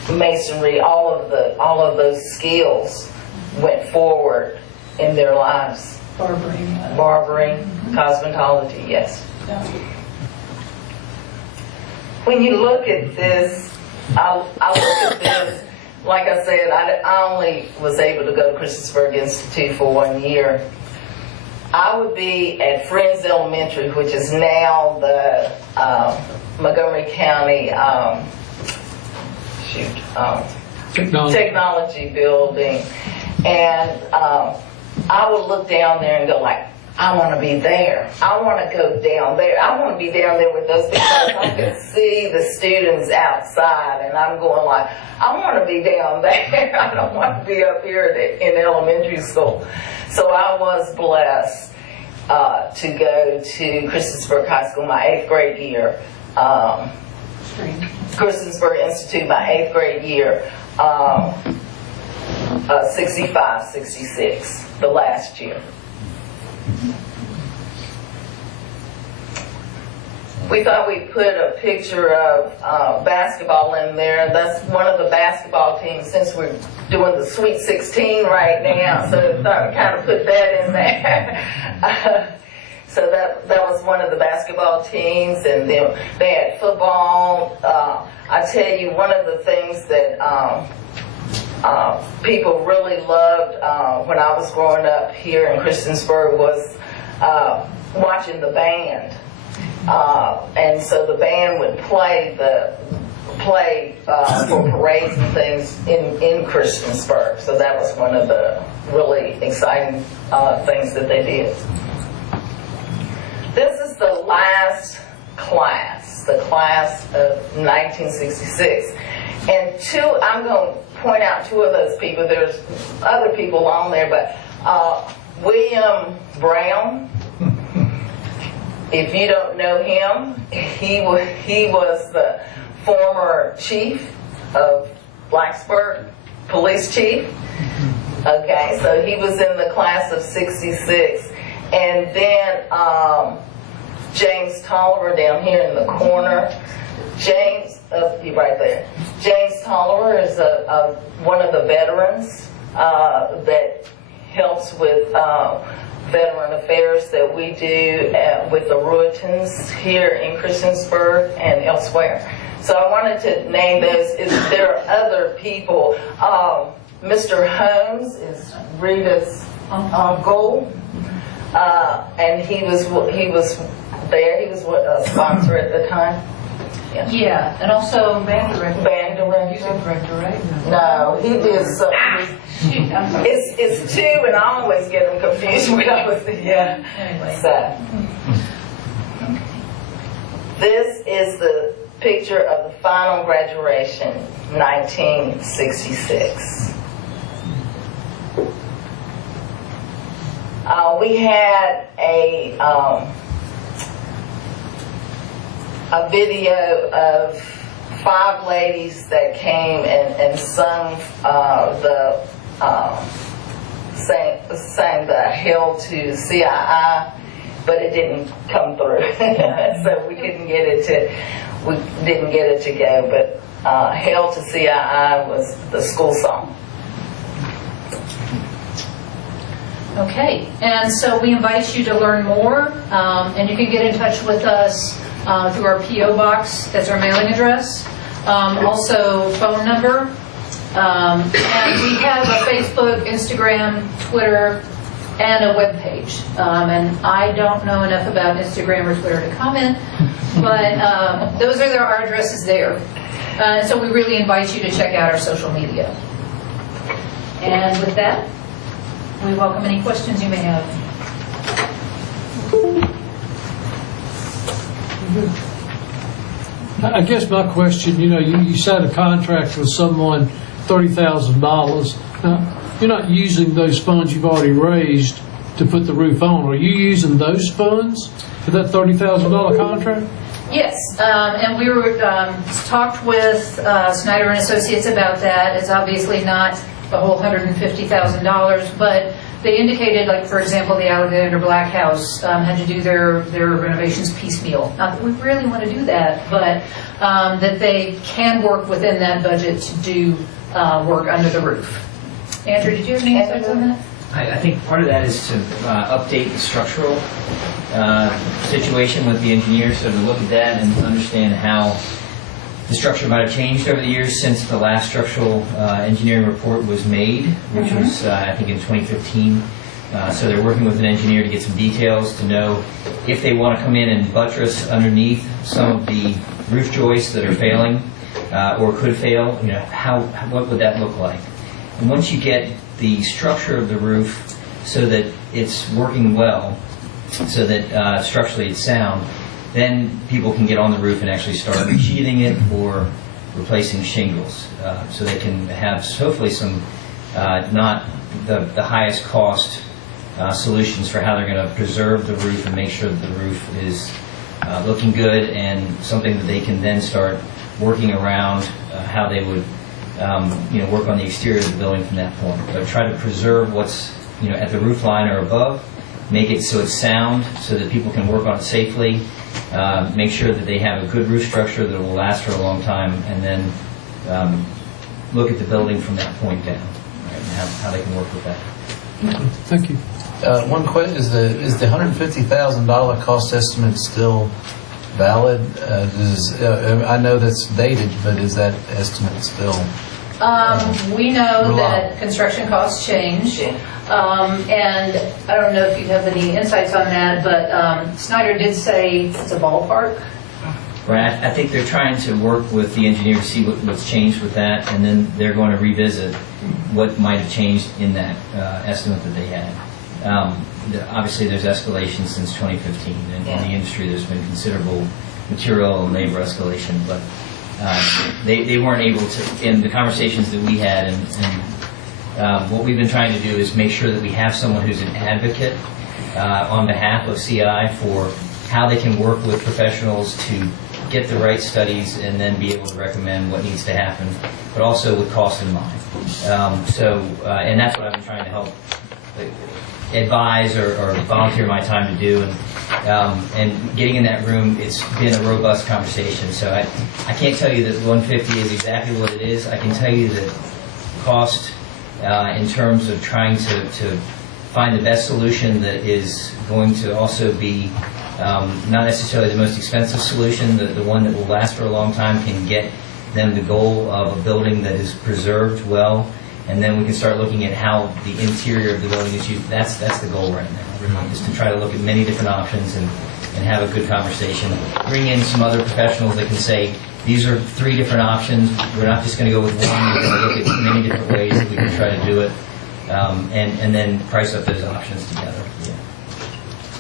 masonry, all of those skills went forward in their lives. Barbering, cosmetology, yes. When you look at this, I look at this, like I said, I only was able to go to Christiansburg Institute for 1 year. I would be at Friends Elementary, which is now the Montgomery County technology building, and I would look down there and go like, I want to be there. I want to go down there. I want to be down there with those people. I can see the students outside, and I'm going like, I want to be down there. I don't want to be up here in elementary school. So I was blessed to go to Christiansburg High School my 8th grade year. Christiansburg Institute my 8th grade year. 65, 66, the last year. We thought we'd put a picture of basketball in there. That's one of the basketball teams, since we're doing the Sweet 16 right now, so I thought we'd kind of put that in there. So that was one of the basketball teams, and then they had football. I tell you, one of the things that people really loved when I was growing up here in Christiansburg was watching the band. And so the band would play for parades and things in Christiansburg. So that was one of the really exciting things that they did. This is the last class, the class of 1966. And I'm going to point out 2 of those people. There's other people on there, but William Brown, if you don't know him, he was the former chief of Blacksburg, police chief. Okay, so he was in the class of 66. And then James Tolliver down here in the corner. James, right there. James Tolliver is one of the veterans that helps with veteran affairs that we do with the Ruitons here in Christiansburg and elsewhere. So I wanted to name those. There are other people. Mr. Holmes is Rita's uncle, and he was there. He was a sponsor at the time. Yeah, and also band director. Band director. Music director, right? No, he did something. It's 2, and I always get them confused when I was yeah. Anyway. So this is the picture of the final graduation, 1966. We had a video of 5 ladies that came and sung sang the Hail to CII, but it didn't come through, so we didn't get it to go. But Hail to CII was the school song. Okay, and so we invite you to learn more, and you can get in touch with us through our P.O. box. That's our mailing address. Also, phone number. And we have a Facebook, Instagram, Twitter, and a web page. And I don't know enough about Instagram or Twitter to comment, but those are our addresses there. So we really invite you to check out our social media. And with that, we welcome any questions you may have. I guess my question, you signed a contract with someone, $30,000. You're not using those funds you've already raised to put the roof on. Are you using those funds for that $30,000 contract? Yes, and we were talked with Snyder and Associates about that. It's obviously not the whole $150,000, but they indicated, like, for example, the Alexander Black House had to do their renovations piecemeal. Not that we really want to do that, but that they can work within that budget to do work under the roof. Andrew, did you have any insights on that? I think part of that is to update the structural situation with the engineers, so to look at that and understand how the structure might have changed over the years since the last structural engineering report was made, which was, I think, in 2015. So they're working with an engineer to get some details to know if they want to come in and buttress underneath some of the roof joists that are failing or could fail. You know, what would that look like? And once you get the structure of the roof so that it's working well, so that structurally it's sound, then people can get on the roof and actually start resheathing it or replacing shingles. So they can have hopefully some not the highest cost solutions for how they're going to preserve the roof and make sure that the roof is looking good, and something that they can then start working around how they would work on the exterior of the building from that point. But try to preserve what's at the roof line or above, make it so it's sound, so that people can work on it safely, make sure that they have a good roof structure that will last for a long time, and then look at the building from that point down, right, and how they can work with that. Thank you. One question, is the $150,000 cost estimate still valid? I know that's dated, but is that estimate still? We know that construction costs change, and I don't know if you have any insights on that, but Snyder did say it's a ballpark. Right, I think they're trying to work with the engineer to see what's changed with that, and then they're going to revisit what might have changed in that estimate that they had. Obviously, there's escalation since 2015, and in the industry there's been considerable material and labor escalation, but they weren't able to, in the conversations that we had, and what we've been trying to do is make sure that we have someone who's an advocate on behalf of CI for how they can work with professionals to get the right studies and then be able to recommend what needs to happen, but also with cost in mind. And that's what I've been trying to help advise or volunteer my time to do, and getting in that room, it's been a robust conversation. So I can't tell you that 150 is exactly what it is. I can tell you that cost in terms of trying to find the best solution that is going to also be not necessarily the most expensive solution, the one that will last for a long time, can get them the goal of a building that is preserved well, and then we can start looking at how the interior of the building is used. That's the goal right now, is to try to look at many different options and have a good conversation. Bring in some other professionals that can say, these are 3 different options. We're not just going to go with one. We're going to look at many different ways that we can try to do it, and then price up those options together. Yeah.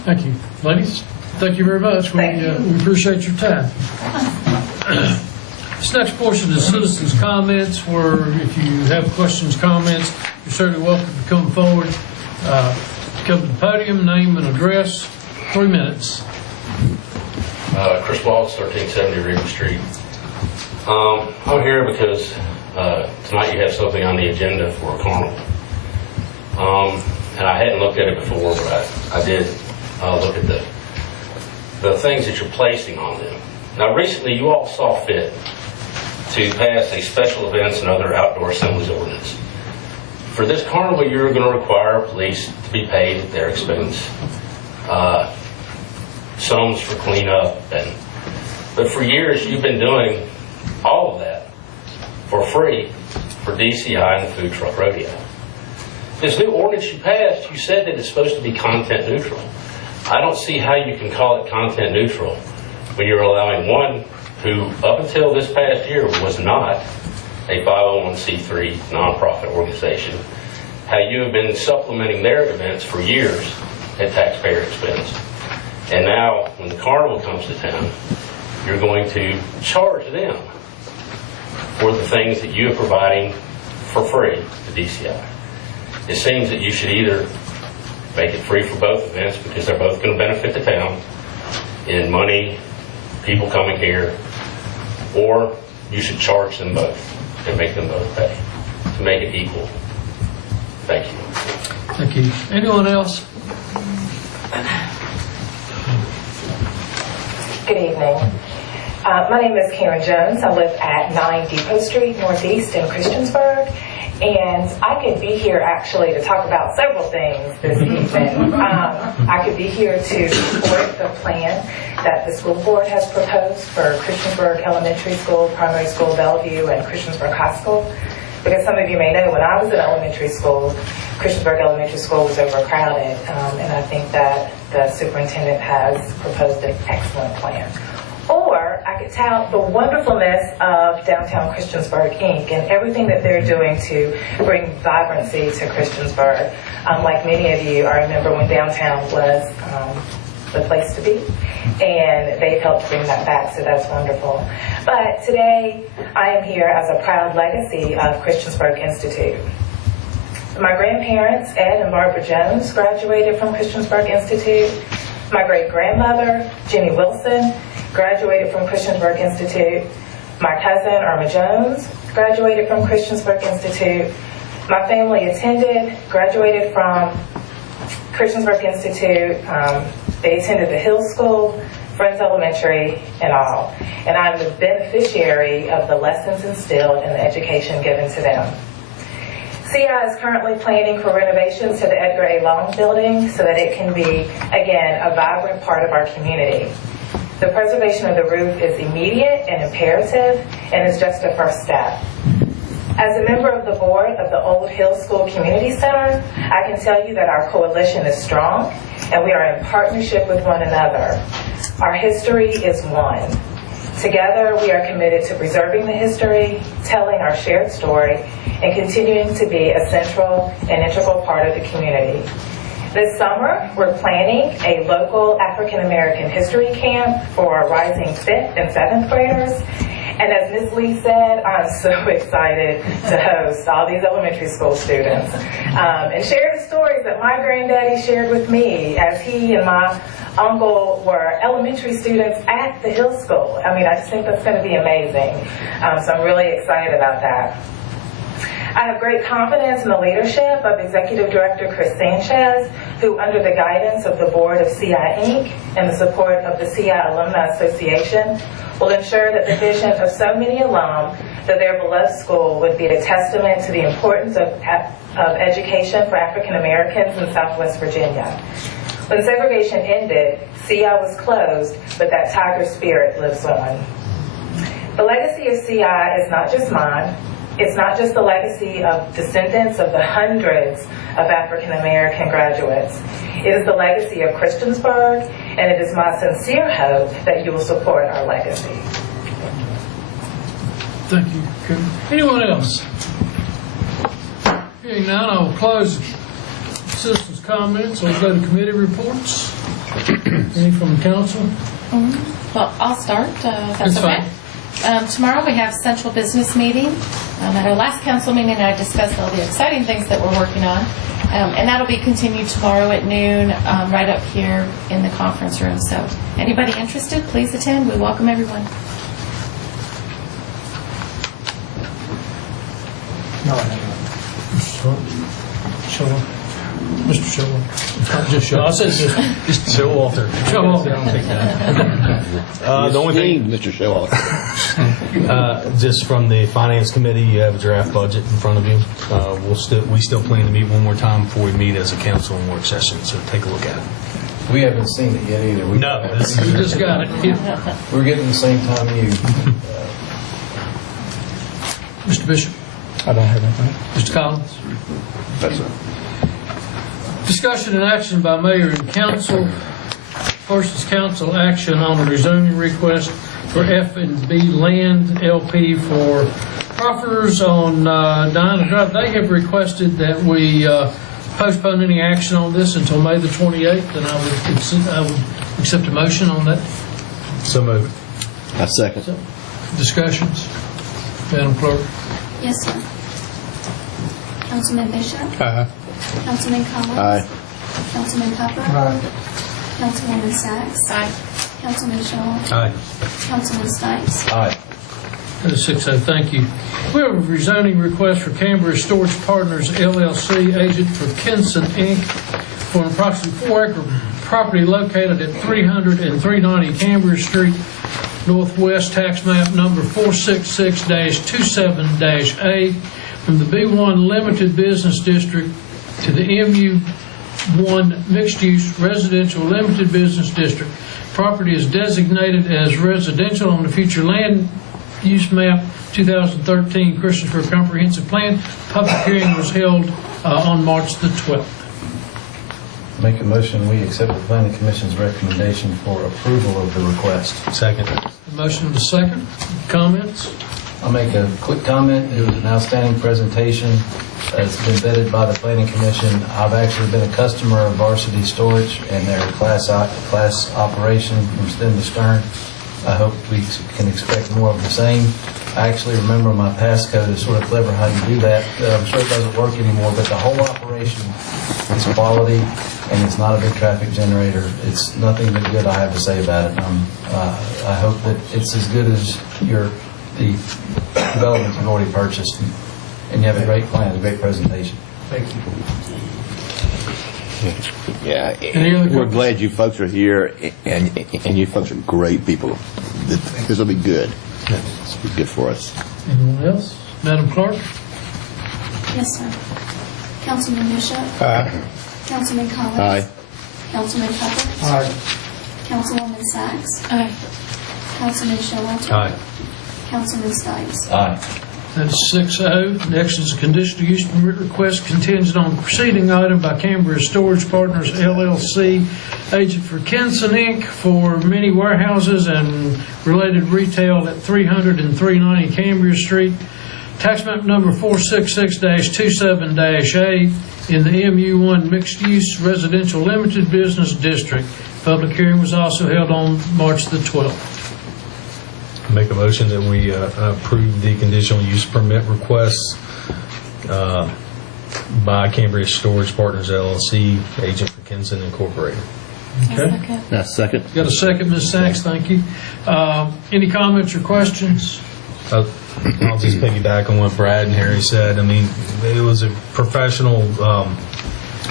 Thank you. Ladies, thank you very much. We appreciate your time. This next portion is citizens' comments, where if you have questions, comments, you're certainly welcome to come forward. Come to the podium, name and address, 3 minutes. Chris Wallace, 1370 Reed Street. I'm here because tonight you have something on the agenda for a carnival. And I hadn't looked at it before, but I did look at the things that you're placing on them. Now, recently you all saw fit to pass a special events and other outdoor assemblies ordinance. For this carnival, you're going to require police to be paid at their expense. Sums for cleanup, but for years you've been doing all of that for free for DCI and the Food Truck Rodeo. This new ordinance you passed, you said that it's supposed to be content neutral. I don't see how you can call it content neutral when you're allowing one who, up until this past year, was not a 501c3 nonprofit organization, how you have been supplementing their events for years at taxpayer expense. And now, when the carnival comes to town, you're going to charge them for the things that you are providing for free to DCI. It seems that you should either make it free for both events because they're both going to benefit the town in money, people coming here, or you should charge them both and make them both pay to make it equal. Thank you. Thank you. Anyone else? Good evening. My name is Karen Jones. I live at 9 Depot Street Northeast in Christiansburg. And I could be here actually to talk about several things this evening. I could be here to support the plan that the school board has proposed for Christiansburg Elementary School, Primary School Bellevue, and Christiansburg High School. Because some of you may know, when I was in elementary school, Christiansburg Elementary School was overcrowded. And I think that the superintendent has proposed an excellent plan. Or I could tout the wonderfulness of Downtown Christiansburg, Inc. and everything that they're doing to bring vibrancy to Christiansburg. Like many of you, I remember when downtown was the place to be, and they've helped bring that back, so that's wonderful. But today, I am here as a proud legacy of Christiansburg Institute. My grandparents, Ed and Barbara Jones, graduated from Christiansburg Institute. My great-grandmother, Jenny Wilson, graduated from Christiansburg Institute. My cousin, Irma Jones, graduated from Christiansburg Institute. My family attended, graduated from Christiansburg Institute. They attended the Hill School, Friends Elementary, and all. And I'm the beneficiary of the lessons instilled and the education given to them. CI is currently planning for renovations to the Edgar A. Long building so that it can be, again, a vibrant part of our community. The preservation of the roof is immediate and imperative and is just a first step. As a member of the board of the Old Hill School Community Center, I can tell you that our coalition is strong and we are in partnership with one another. Our history is one. Together, we are committed to preserving the history, telling our shared story, and continuing to be a central and integral part of the community. This summer, we're planning a local African American history camp for our rising 5th and 7th graders. And as Ms. Lee said, I'm so excited to host all these elementary school students and share the stories that my granddaddy shared with me as he and my uncle were elementary students at the Hill School. I mean, I just think that's going to be amazing. So I'm really excited about that. I have great confidence in the leadership of Executive Director Chris Sanchez, who, under the guidance of the board of CI Inc. and the support of the CI Alumni Association, will ensure that the vision of so many alum that their beloved school would be a testament to the importance of education for African Americans in Southwest Virginia. When segregation ended, CI was closed, but that tiger spirit lives on. The legacy of CI is not just mine. It's not just the legacy of descendants of the hundreds of African American graduates. It is the legacy of Christiansburg, and it is my sincere hope that you will support our legacy. Thank you, Karen. Anyone else? Hearing none, I will close citizens' comments. Let's go to committee reports. Any from the council? Well, I'll start, if that's That's okay. fine. Tomorrow we have central business meeting. At our last council meeting, I discussed all the exciting things that we're working on. And that'll be continued tomorrow at noon, right up here in the conference room. So anybody interested, please attend. We welcome everyone. No, I haven't. Mr. Showalter. It's not just Showalter. I said just Showalter. The only thing, Mr. Showalter. just from the finance committee, you have a draft budget in front of you. We still plan to meet one more time before we meet as a council in work session. So take a look at it. We haven't seen it yet either. We just got it. We're getting the same time you. Mr. Bishop. I don't have anything. Mr. Collins. That's it. Discussion and action by mayor and council. First is council action on a rezoning request for F&B Land LP for proffers on Diana Drive. They have requested that we postpone any action on this until May the 28th, and I would accept a motion on that. So moved. I second. Discussions. Madam Clerk. Yes, sir. Councilman Bishop? Aye. Councilman Collins? Aye. Councilman Hubbard. Councilwoman Sacks. Councilman Showalter. Aye. Councilman Stipes. Aye. That is 6-0, thank you. We have a rezoning request for Canberra Storage Partners LLC, agent for Kinson Inc., for an approximately 4-acre property located at 300 and 390 Canberra Street, Northwest, tax map number 466-27-A, from the B1 Limited Business District to the MU1 Mixed Use Residential Limited Business District. Property is designated as residential on the future land use map 2013 Christiansburg Comprehensive Plan. Public hearing was held on March the 12th. Make a motion, we accept the planning commission's recommendation for approval of the request. Second. A motion and a second. Comments? I'll make a quick comment. It was an outstanding presentation. It's been vetted by the planning commission. I've actually been a customer of Varsity Storage and their class operation from stem to stern. I hope we can expect more of the same. I actually remember my passcode is sort of clever how you do that. I'm sure it doesn't work anymore, but the whole operation is quality and it's not a big traffic generator. It's nothing but good I have to say about it. I hope that it's as good as the developments you've already purchased. And you have a great plan, a great presentation. Thank you. Yeah, other we're glad you folks are here, and you folks are great people. This will be good. This will be good for us. Anyone else? Madam Clerk? Yes, sir. Councilman Bishop. Aye. Councilman Collins. Aye. Councilman Hubbard. Aye. Councilwoman Sacks. Councilman Showalter. Aye. Councilman Stipes. Aye. That is 6-0. Next is a conditional use permit request contingent on the preceding item by Canberra Storage Partners LLC, agent for Kinson Inc., for many warehouses and related retail at 300 and 390 Canberra Street. Tax map number 466-27-A in the MU1 Mixed Use Residential Limited Business District. Public hearing was also held on March the 12th. Make a motion that we approve the conditional use permit requests by Cambria Storage Partners LLC, agent for Kinson Incorporated. Okay. That's second. Got a second, Ms. Sacks, thank you. Any comments or questions? I'll just piggyback on what Brad and Harry said. I mean, it was a professional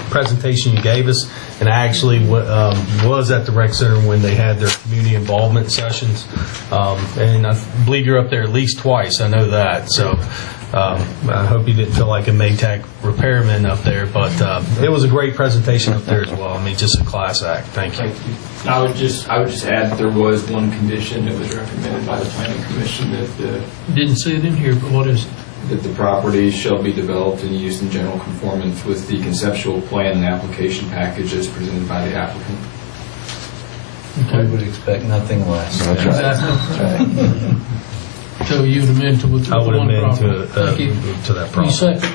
presentation you gave us, and I actually was at the rec center when they had their community involvement sessions, and I believe you're up there at least twice. I know that, so I hope you didn't feel like a Maytag repairman up there, but it was a great presentation up there as well. I mean, just a class act. Thank you. I would just add that there was one condition that was recommended by the planning commission that Didn't see it in here, but what is it? that the property shall be developed and used in general conformance with the conceptual plan and application package as presented by the applicant. We would expect nothing less. That's right. Exactly. So you would amend to with I would one amend property. to that You problem. second?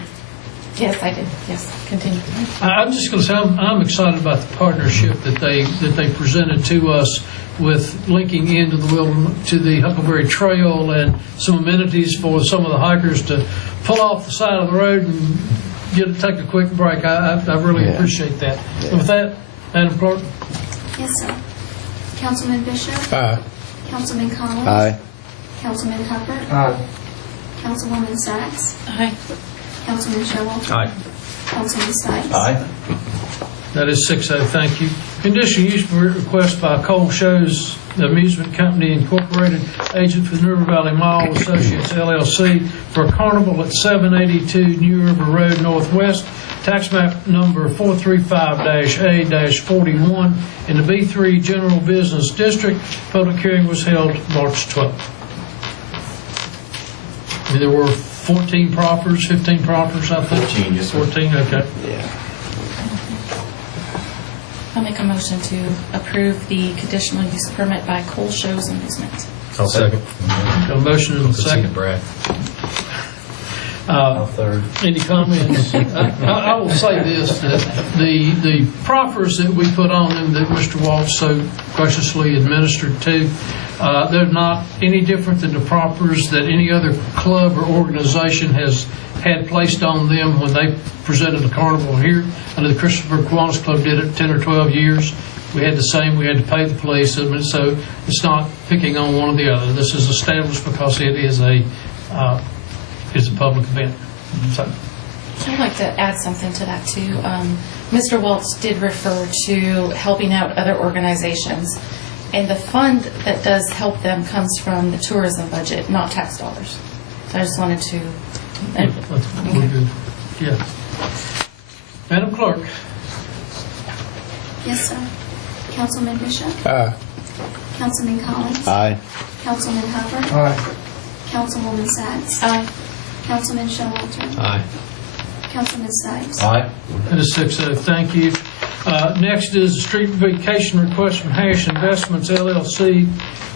Yes, I did. Yes, continue. I'm just going to say I'm excited about the partnership that they presented to us with linking into the Huckleberry Trail and some amenities for some of the hikers to pull off the side of the road and take a quick break. I really appreciate that. And with that, Madam Clerk. Yes, sir. Councilman Bishop. Aye. Councilman Collins. Aye. Councilman Hubbard. Aye. Councilwoman Sacks. Aye. Councilman Showalter. Aye. Councilman Stipes. Aye. That is 6-0, thank you. Conditional use request by Cole Shows Amusement Company Incorporated, agent for the River Valley Mall Associates LLC, for a carnival at 782 New River Road Northwest, tax map number 435-A-41 in the B3 General Business District. Public hearing was held March 12th. There were 15 proffers, I think? 14, yes, sir. 14, okay. Yeah. I'll make a motion to approve the conditional use permit by Cole Shows Amusement. I'll second. Got a motion and a Let's see second. it, Brad. third. Any comments? I will say this, that the proffers that we put on them that Mr. Walsh so graciously administered to, they're not any different than the proffers that any other club or organization has had placed on them when they presented a carnival here. I know the Christiansburg Kiwanis Club did it 10 or 12 years. We had the same, we had to pay the police, so it's not picking on one or the other. This is established because it is a public event. So. I'd like to add something to that too. Mr. Waltz did refer to helping out other organizations, and the fund that does help them comes from the tourism budget, not tax dollars. So I just wanted to. We're good. Yeah. Madam Clerk. Yes, sir. Councilman Bishop? Aye. Councilman Collins? Aye. Councilman Hubbard? Aye. Councilwoman Sacks? Aye. Councilman Showalter? Aye. Councilman Stipes? Aye. That is 6-0. Thank you. Next is the street vacation request from Hash Investments, LLC.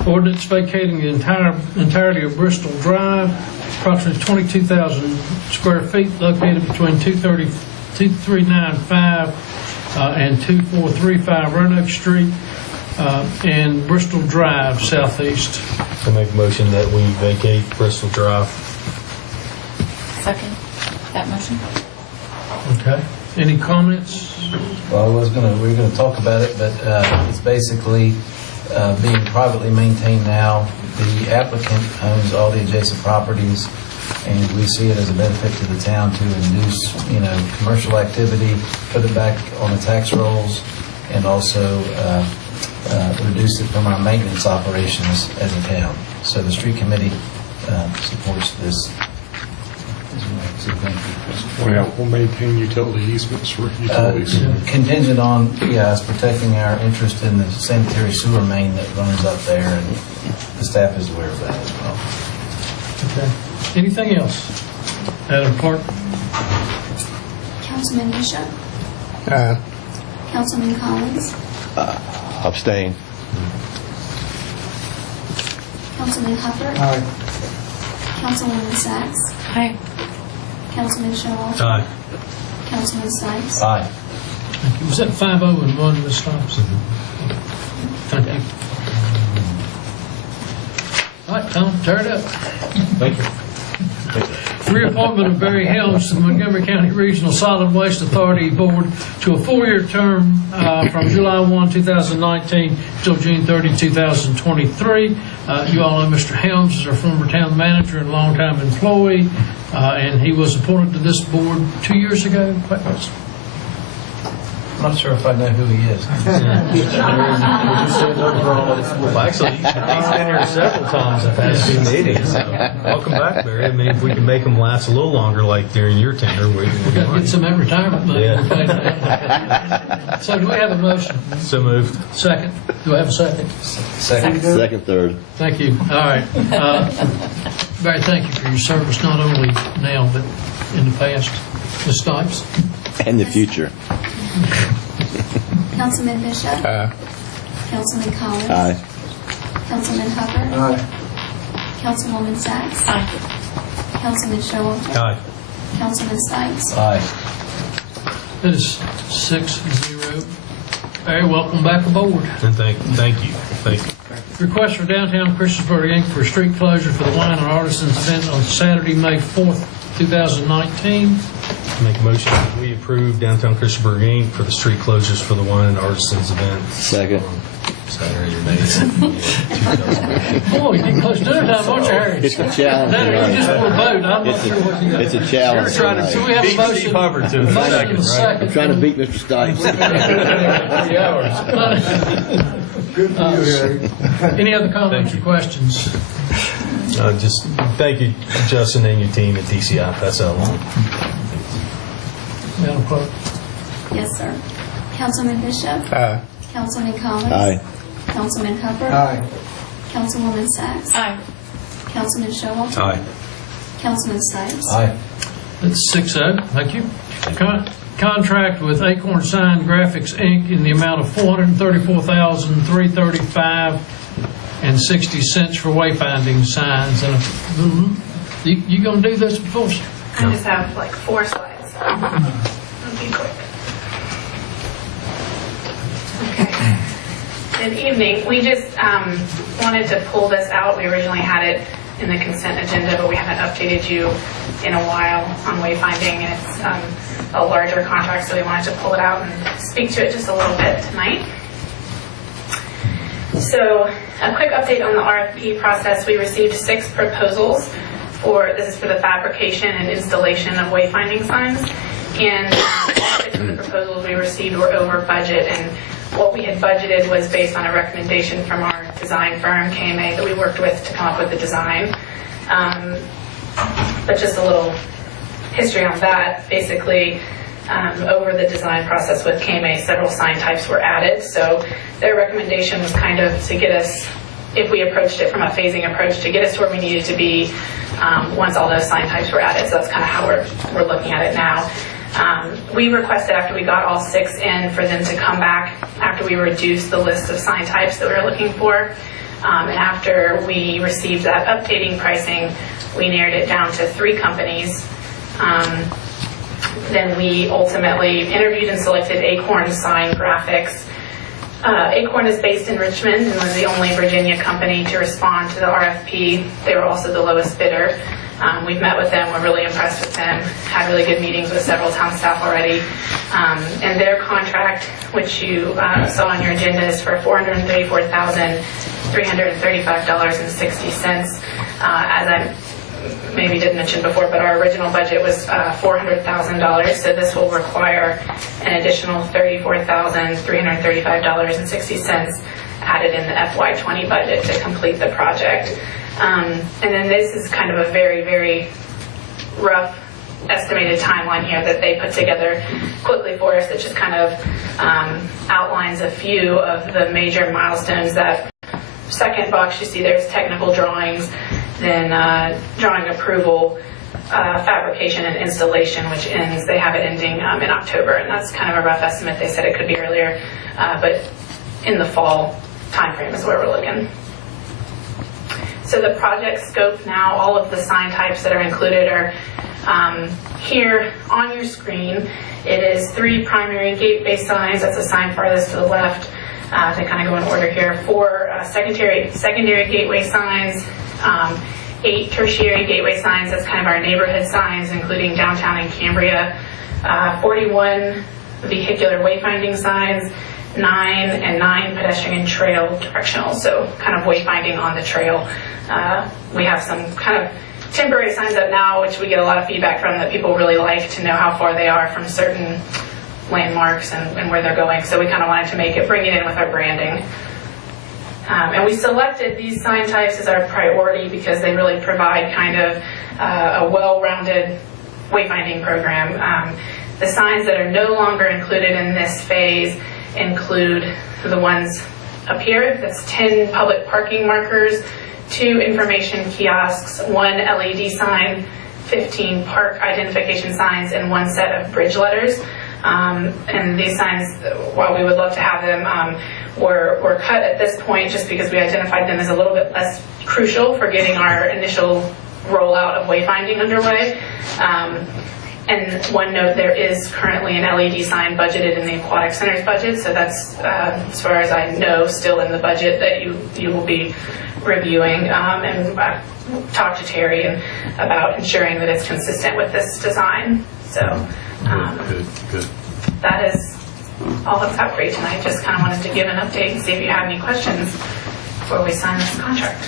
Ordinance vacating the entirety of Bristol Drive, approximately 22,000 square feet, located between 2395 and 2435 Roanoke Street and Bristol Drive, southeast. I make a motion that we vacate Bristol Drive. Second that motion. Okay. Any comments? Well, we were going to talk about it, but it's basically being privately maintained now. The applicant owns all the adjacent properties, and we see it as a benefit to the town to induce, commercial activity, put it back on the tax rolls, and also reduce it from our maintenance operations as a town. So the street committee supports this. We'll maintain utility easements for utilities. Contingent on, us protecting our interest in the sanitary sewer main that runs up there, and the staff is aware of that as well. Okay. Anything else? Madam Clerk? Councilman Bishop? Aye. Councilman Collins? Abstain. Councilman Hubbard? Aye. Councilwoman Sacks? Aye. Councilman Showalter? Aye. Councilman Stipes? Aye. Thank you. Was that 5-0 and 1, Ms. Stipes? Thank you. All right, Tom, tear it up. Thank you. Reappointment of Barry Helms to the Montgomery County Regional Solid Waste Authority Board to a 4-year term from July 1, 2019 till June 30, 2023. You all know Mr. Helms is our former town manager and longtime employee, and he was appointed to this board 2 years ago. I'm not sure if I know who he is. Well, actually, he's been here several times the past few meetings. So welcome back, Barry. I mean, if we can make him last a little longer, like during your tenure, we We've got to get some retirement money. Yeah. So do we have a motion? So moved. Second. Do I have a second? Second. Second, third. Thank you. All right. Barry, thank you for your service, not only now, but in the past. Ms. Stipes? And the future. Councilman Bishop? Aye. Councilman Collins? Aye. Councilman Hubbard? Aye. Councilwoman Sacks? Aye. Councilman Showalter? Aye. Councilman Stipes? Aye. That is 6-0. Barry, welcome back aboard. And thank you. Request for downtown Christiansburg, Inc. for street closure for the Wine and Artisans event on Saturday, May 4th, 2019. Make a motion that we approve downtown Christiansburg Inc. for the street closures for the Wine and Artisans event. Second. Saturday or May. Boy, you get close to dinner time, aren't you, Harry? It's a challenge. No, you just want to vote. I'm not sure what you got. It's a challenge. So we have a beat motion. Steve Hubbard to the Motion second, and a right? second. I'm trying to beat Mr. Stipes. 3 hours. Good for you, Harry. Any other comments or questions? Just thank you, Justin, and your team at DCI. That's all. Madam Clerk? Yes, sir. Councilman Bishop? Aye. Councilman Collins? Aye. Councilman Hubbard? Aye. Councilwoman Sacks? Aye. Councilman Showalter? Aye. Councilman Stipes? Aye. That's 6-0. Thank you. Contract with Acorn Sign Graphics, Inc. in the amount of $434,335.60 for wayfinding signs. And you going to do this before I just have like 4 slides. It'll be quick. Okay. Good evening. We just wanted to pull this out. We originally had it in the consent agenda, but we haven't updated you in a while on wayfinding. It's a larger contract, so we wanted to pull it out and speak to it just a little bit tonight. So a quick update on the RFP process. We received 6 proposals this is for the fabrication and installation of wayfinding signs. And 6 of the proposals we received were over budget, and what we had budgeted was based on a recommendation from our design firm, KMA, that we worked with to come up with the design. But just a little history on that. Basically, over the design process with KMA, several sign types were added. So their recommendation was kind of to get us, if we approached it from a phasing approach, to get us to where we needed to be once all those sign types were added. So that's kind of how we're looking at it now. We requested, after we got all 6 in, for them to come back after we reduced the list of sign types that we were looking for. And after we received that updating pricing, we narrowed it down to 3 companies. Then we ultimately interviewed and selected Acorn Sign Graphics. Acorn is based in Richmond and was the only Virginia company to respond to the RFP. They were also the lowest bidder. We've met with them. We're really impressed with them. Had really good meetings with several town staff already. And their contract, which you saw on your agenda, is for $434,335.60. As I maybe didn't mention before, but our original budget was $400,000, so this will require an additional $34,335.60 added in the FY20 budget to complete the project. And then this is kind of a very, very rough estimated timeline here that they put together quickly for us that just kind of outlines a few of the major milestones. That second box you see there's technical drawings, then drawing approval, fabrication and installation, which ends, they have it ending in October, and that's kind of a rough estimate. They said it could be earlier, but in the fall timeframe is where we're looking. So the project scope now, all of the sign types that are included are here on your screen. It is 3 primary gateway signs. That's a sign farthest to the left. They kind of go in order here. 4 secondary gateway signs, 8 tertiary gateway signs. That's kind of our neighborhood signs, including downtown and Cambria. 41 vehicular wayfinding signs, 9 pedestrian trail directional, so kind of wayfinding on the trail. We have some kind of temporary signs up now, which we get a lot of feedback from, that people really like to know how far they are from certain landmarks and where they're going. So we kind of wanted to bring it in with our branding. And we selected these sign types as our priority because they really provide kind of a well-rounded wayfinding program. The signs that are no longer included in this phase include the ones up here. That's 10 public parking markers, 2 information kiosks, 1 LED sign, 15 park identification signs, and 1 set of bridge letters. And these signs, while we would love to have them, were cut at this point just because we identified them as a little bit less crucial for getting our initial rollout of wayfinding underway. And one note, there is currently an LED sign budgeted in the Aquatic Center's budget, so that's, as far as I know, still in the budget that you will be reviewing. And I've talked to Terry about ensuring that it's consistent with this design. So Good. that is all I've got for you tonight. Just kind of wanted to give an update and see if you have any questions before we sign this contract.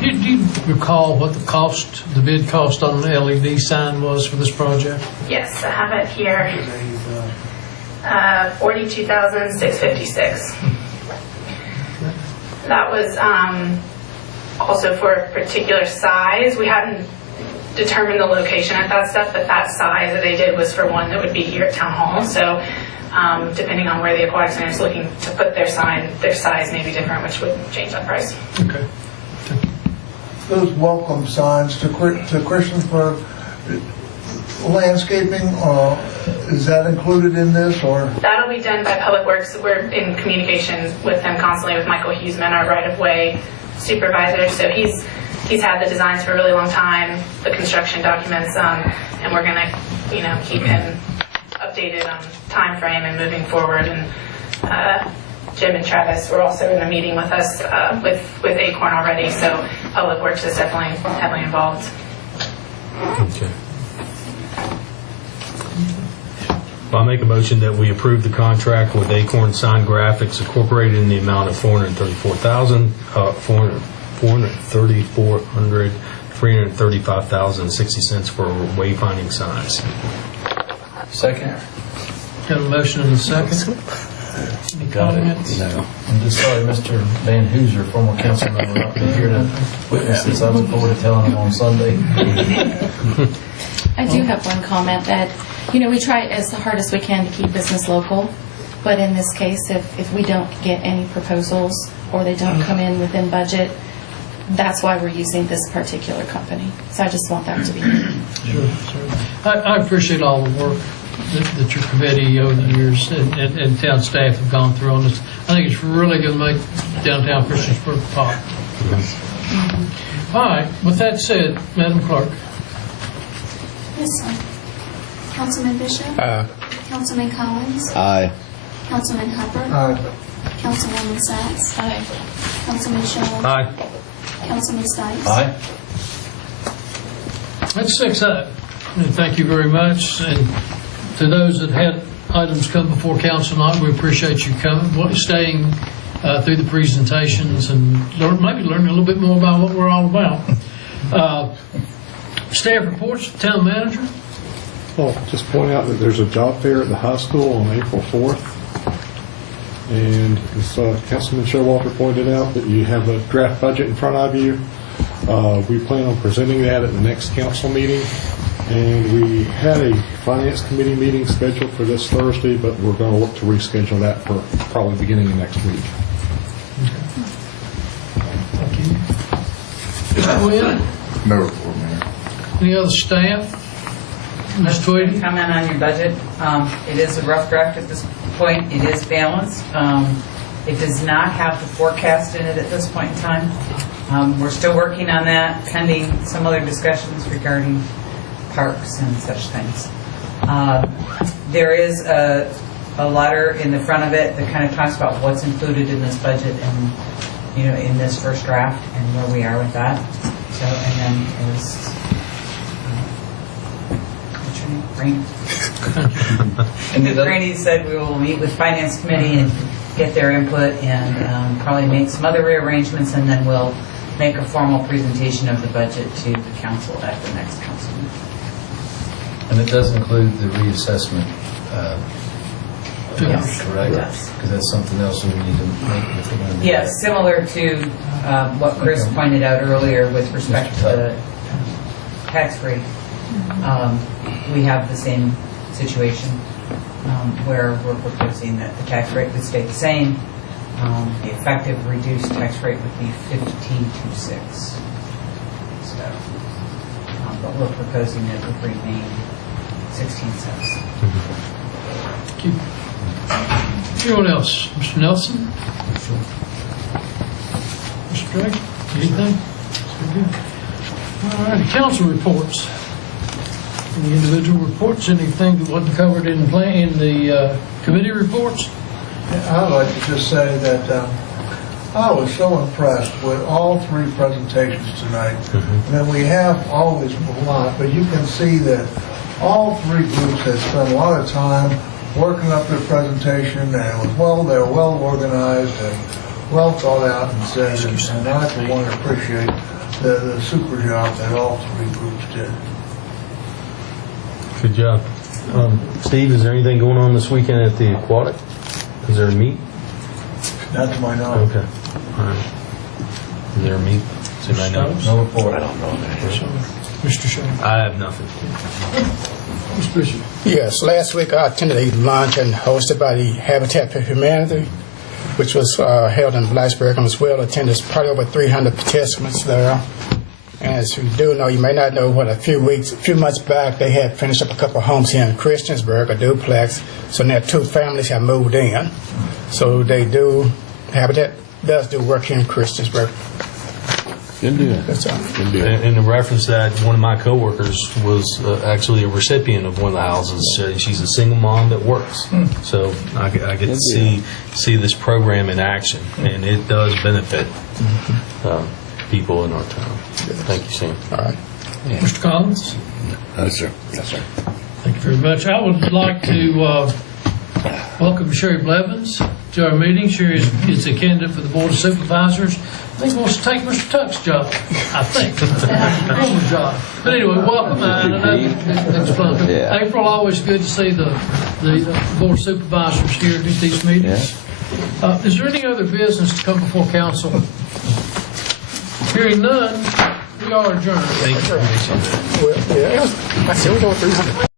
Do you recall what the bid cost on an LED sign was for this project? Yes, I have it here. $42,656. That was also for a particular size. We hadn't determined the location at that step, but that size that they did was for one that would be here at Town Hall. So depending on where the Aquatic Center is looking to put their sign, their size may be different, which would change that price. Okay. Those welcome signs to Christiansburg, landscaping, is that included in this, or? That'll be done by Public Works. We're in communication with them constantly, with Michael Huseman, our right-of-way supervisor. So he's he's had the designs for a really long time, the construction documents, and we're going to, keep him updated on time frame and moving forward. And Jim and Travis were also in a meeting with us with Acorn already, so Public Works is definitely heavily involved. Okay. Well, I make a motion that we approve the contract with Acorn Sign Graphics Incorporated in the amount of $335,060 for wayfinding signs. Second. Got a motion and a second. Any comments? No. I'm just sorry, Mr. Van Hooser, former council member, not being here to witness this. I look forward to telling him on Sunday. I do have one comment that, we try as hard as we can to keep business local, but in this case, if we don't get any proposals or they don't come in within budget, that's why we're using this particular company. So I just want that to be known. Sure. I appreciate all the work that your committee over the years and town staff have gone through on this. I think it's really going to make downtown Christiansburg pop. All right. With that said, Madam Clerk. Yes, sir. Councilman Bishop? Councilman Collins? Aye. Councilman Hubbard? Aye. Councilwoman Sacks? Aye. Councilman Showalter? Aye. Councilman Stites? Aye. That's 6-0. And thank you very much. And to those that had items come before council tonight, we appreciate you coming, staying through the presentations and maybe learning a little bit more about what we're all about. Staff reports, town manager. Well, just point out that there's a job fair at the high school on April 4th. And as Councilman Showalter pointed out, that you have a draft budget in front of you. We plan on presenting that at the next council meeting. And we had a finance committee meeting scheduled for this Thursday, but we're going to look to reschedule that for probably beginning of next week. Will, No report, Mayor. any other staff? Ms. Tweedy? Comment on your budget. It is a rough draft at this point. It is balanced. It does not have the forecast in it at this point in time. We're still working on that, pending some other discussions regarding parks and such things. There is a letter in the front of it that kind of talks about what's included in this budget and, in this first draft and where we are with that. So, and then is what's your name? Rainey. And Ms. Rainey said we will meet with Finance Committee and get their input and probably make some other rearrangements, and then we'll make a formal presentation of the budget to the council at the next council meeting. And it does include the reassessment. Yes. Correct? Yes. Because that's something else we need to make if we're going to do Yes, that. similar to what Chris pointed out earlier with respect to the tax rate. We have the same situation where we're proposing that the tax rate would stay the same. The effective reduced tax rate would be 15.26. So, but we're proposing that it would remain 16 cents. Thank you. Anyone else? Mr. Nelson? Mr. Drake? Anything? All right, council reports. Any individual reports? Anything that wasn't covered in the committee reports? I'd like to just say that I was so impressed with all three presentations tonight. I mean, we have always a lot, but you can see that all three groups have spent a lot of time working up their presentation, and they were well organized and well thought out and said, and I for one appreciate the super job that all three groups did. Good job. Steve, is there anything going on this weekend at the Aquatic? Is there a meet? Not to my knowledge. Okay. All right. Is there a meet? Does anybody know? No report. I don't know. Mr. Shaw. I have nothing. Mr. Bishop. Yes, last week I attended a luncheon hosted by the Habitat for Humanity, which was held in Blacksburg, and was well attended. There's probably over 300 participants there. And as you do know, you may not know, a few months back, they had finished up a couple of homes here in Christiansburg, a duplex. So now 2 families have moved in. So Habitat does do work here in Christiansburg. Good deal. That's all. Good deal. And in reference to that, one of my coworkers was actually a recipient of one of the houses. She's a single mom that works. So I get to see this program in action, and it does benefit people in our town. Thank you, Sam. All right. Mr. Collins? Yes, sir. Yes, sir. Thank you very much. I would like to welcome Sherry Blevins to our meeting. Sherry is a candidate for the Board of Supervisors. I think wants to take Mr. Tuck's job, I think. Former job. But anyway, welcome. I know that's fun. April, always good to see the Board of Supervisors here at these meetings. Is there any other business to come before council? Hearing none, we are adjourned. Thank you. Well, yeah, I said we're going 300.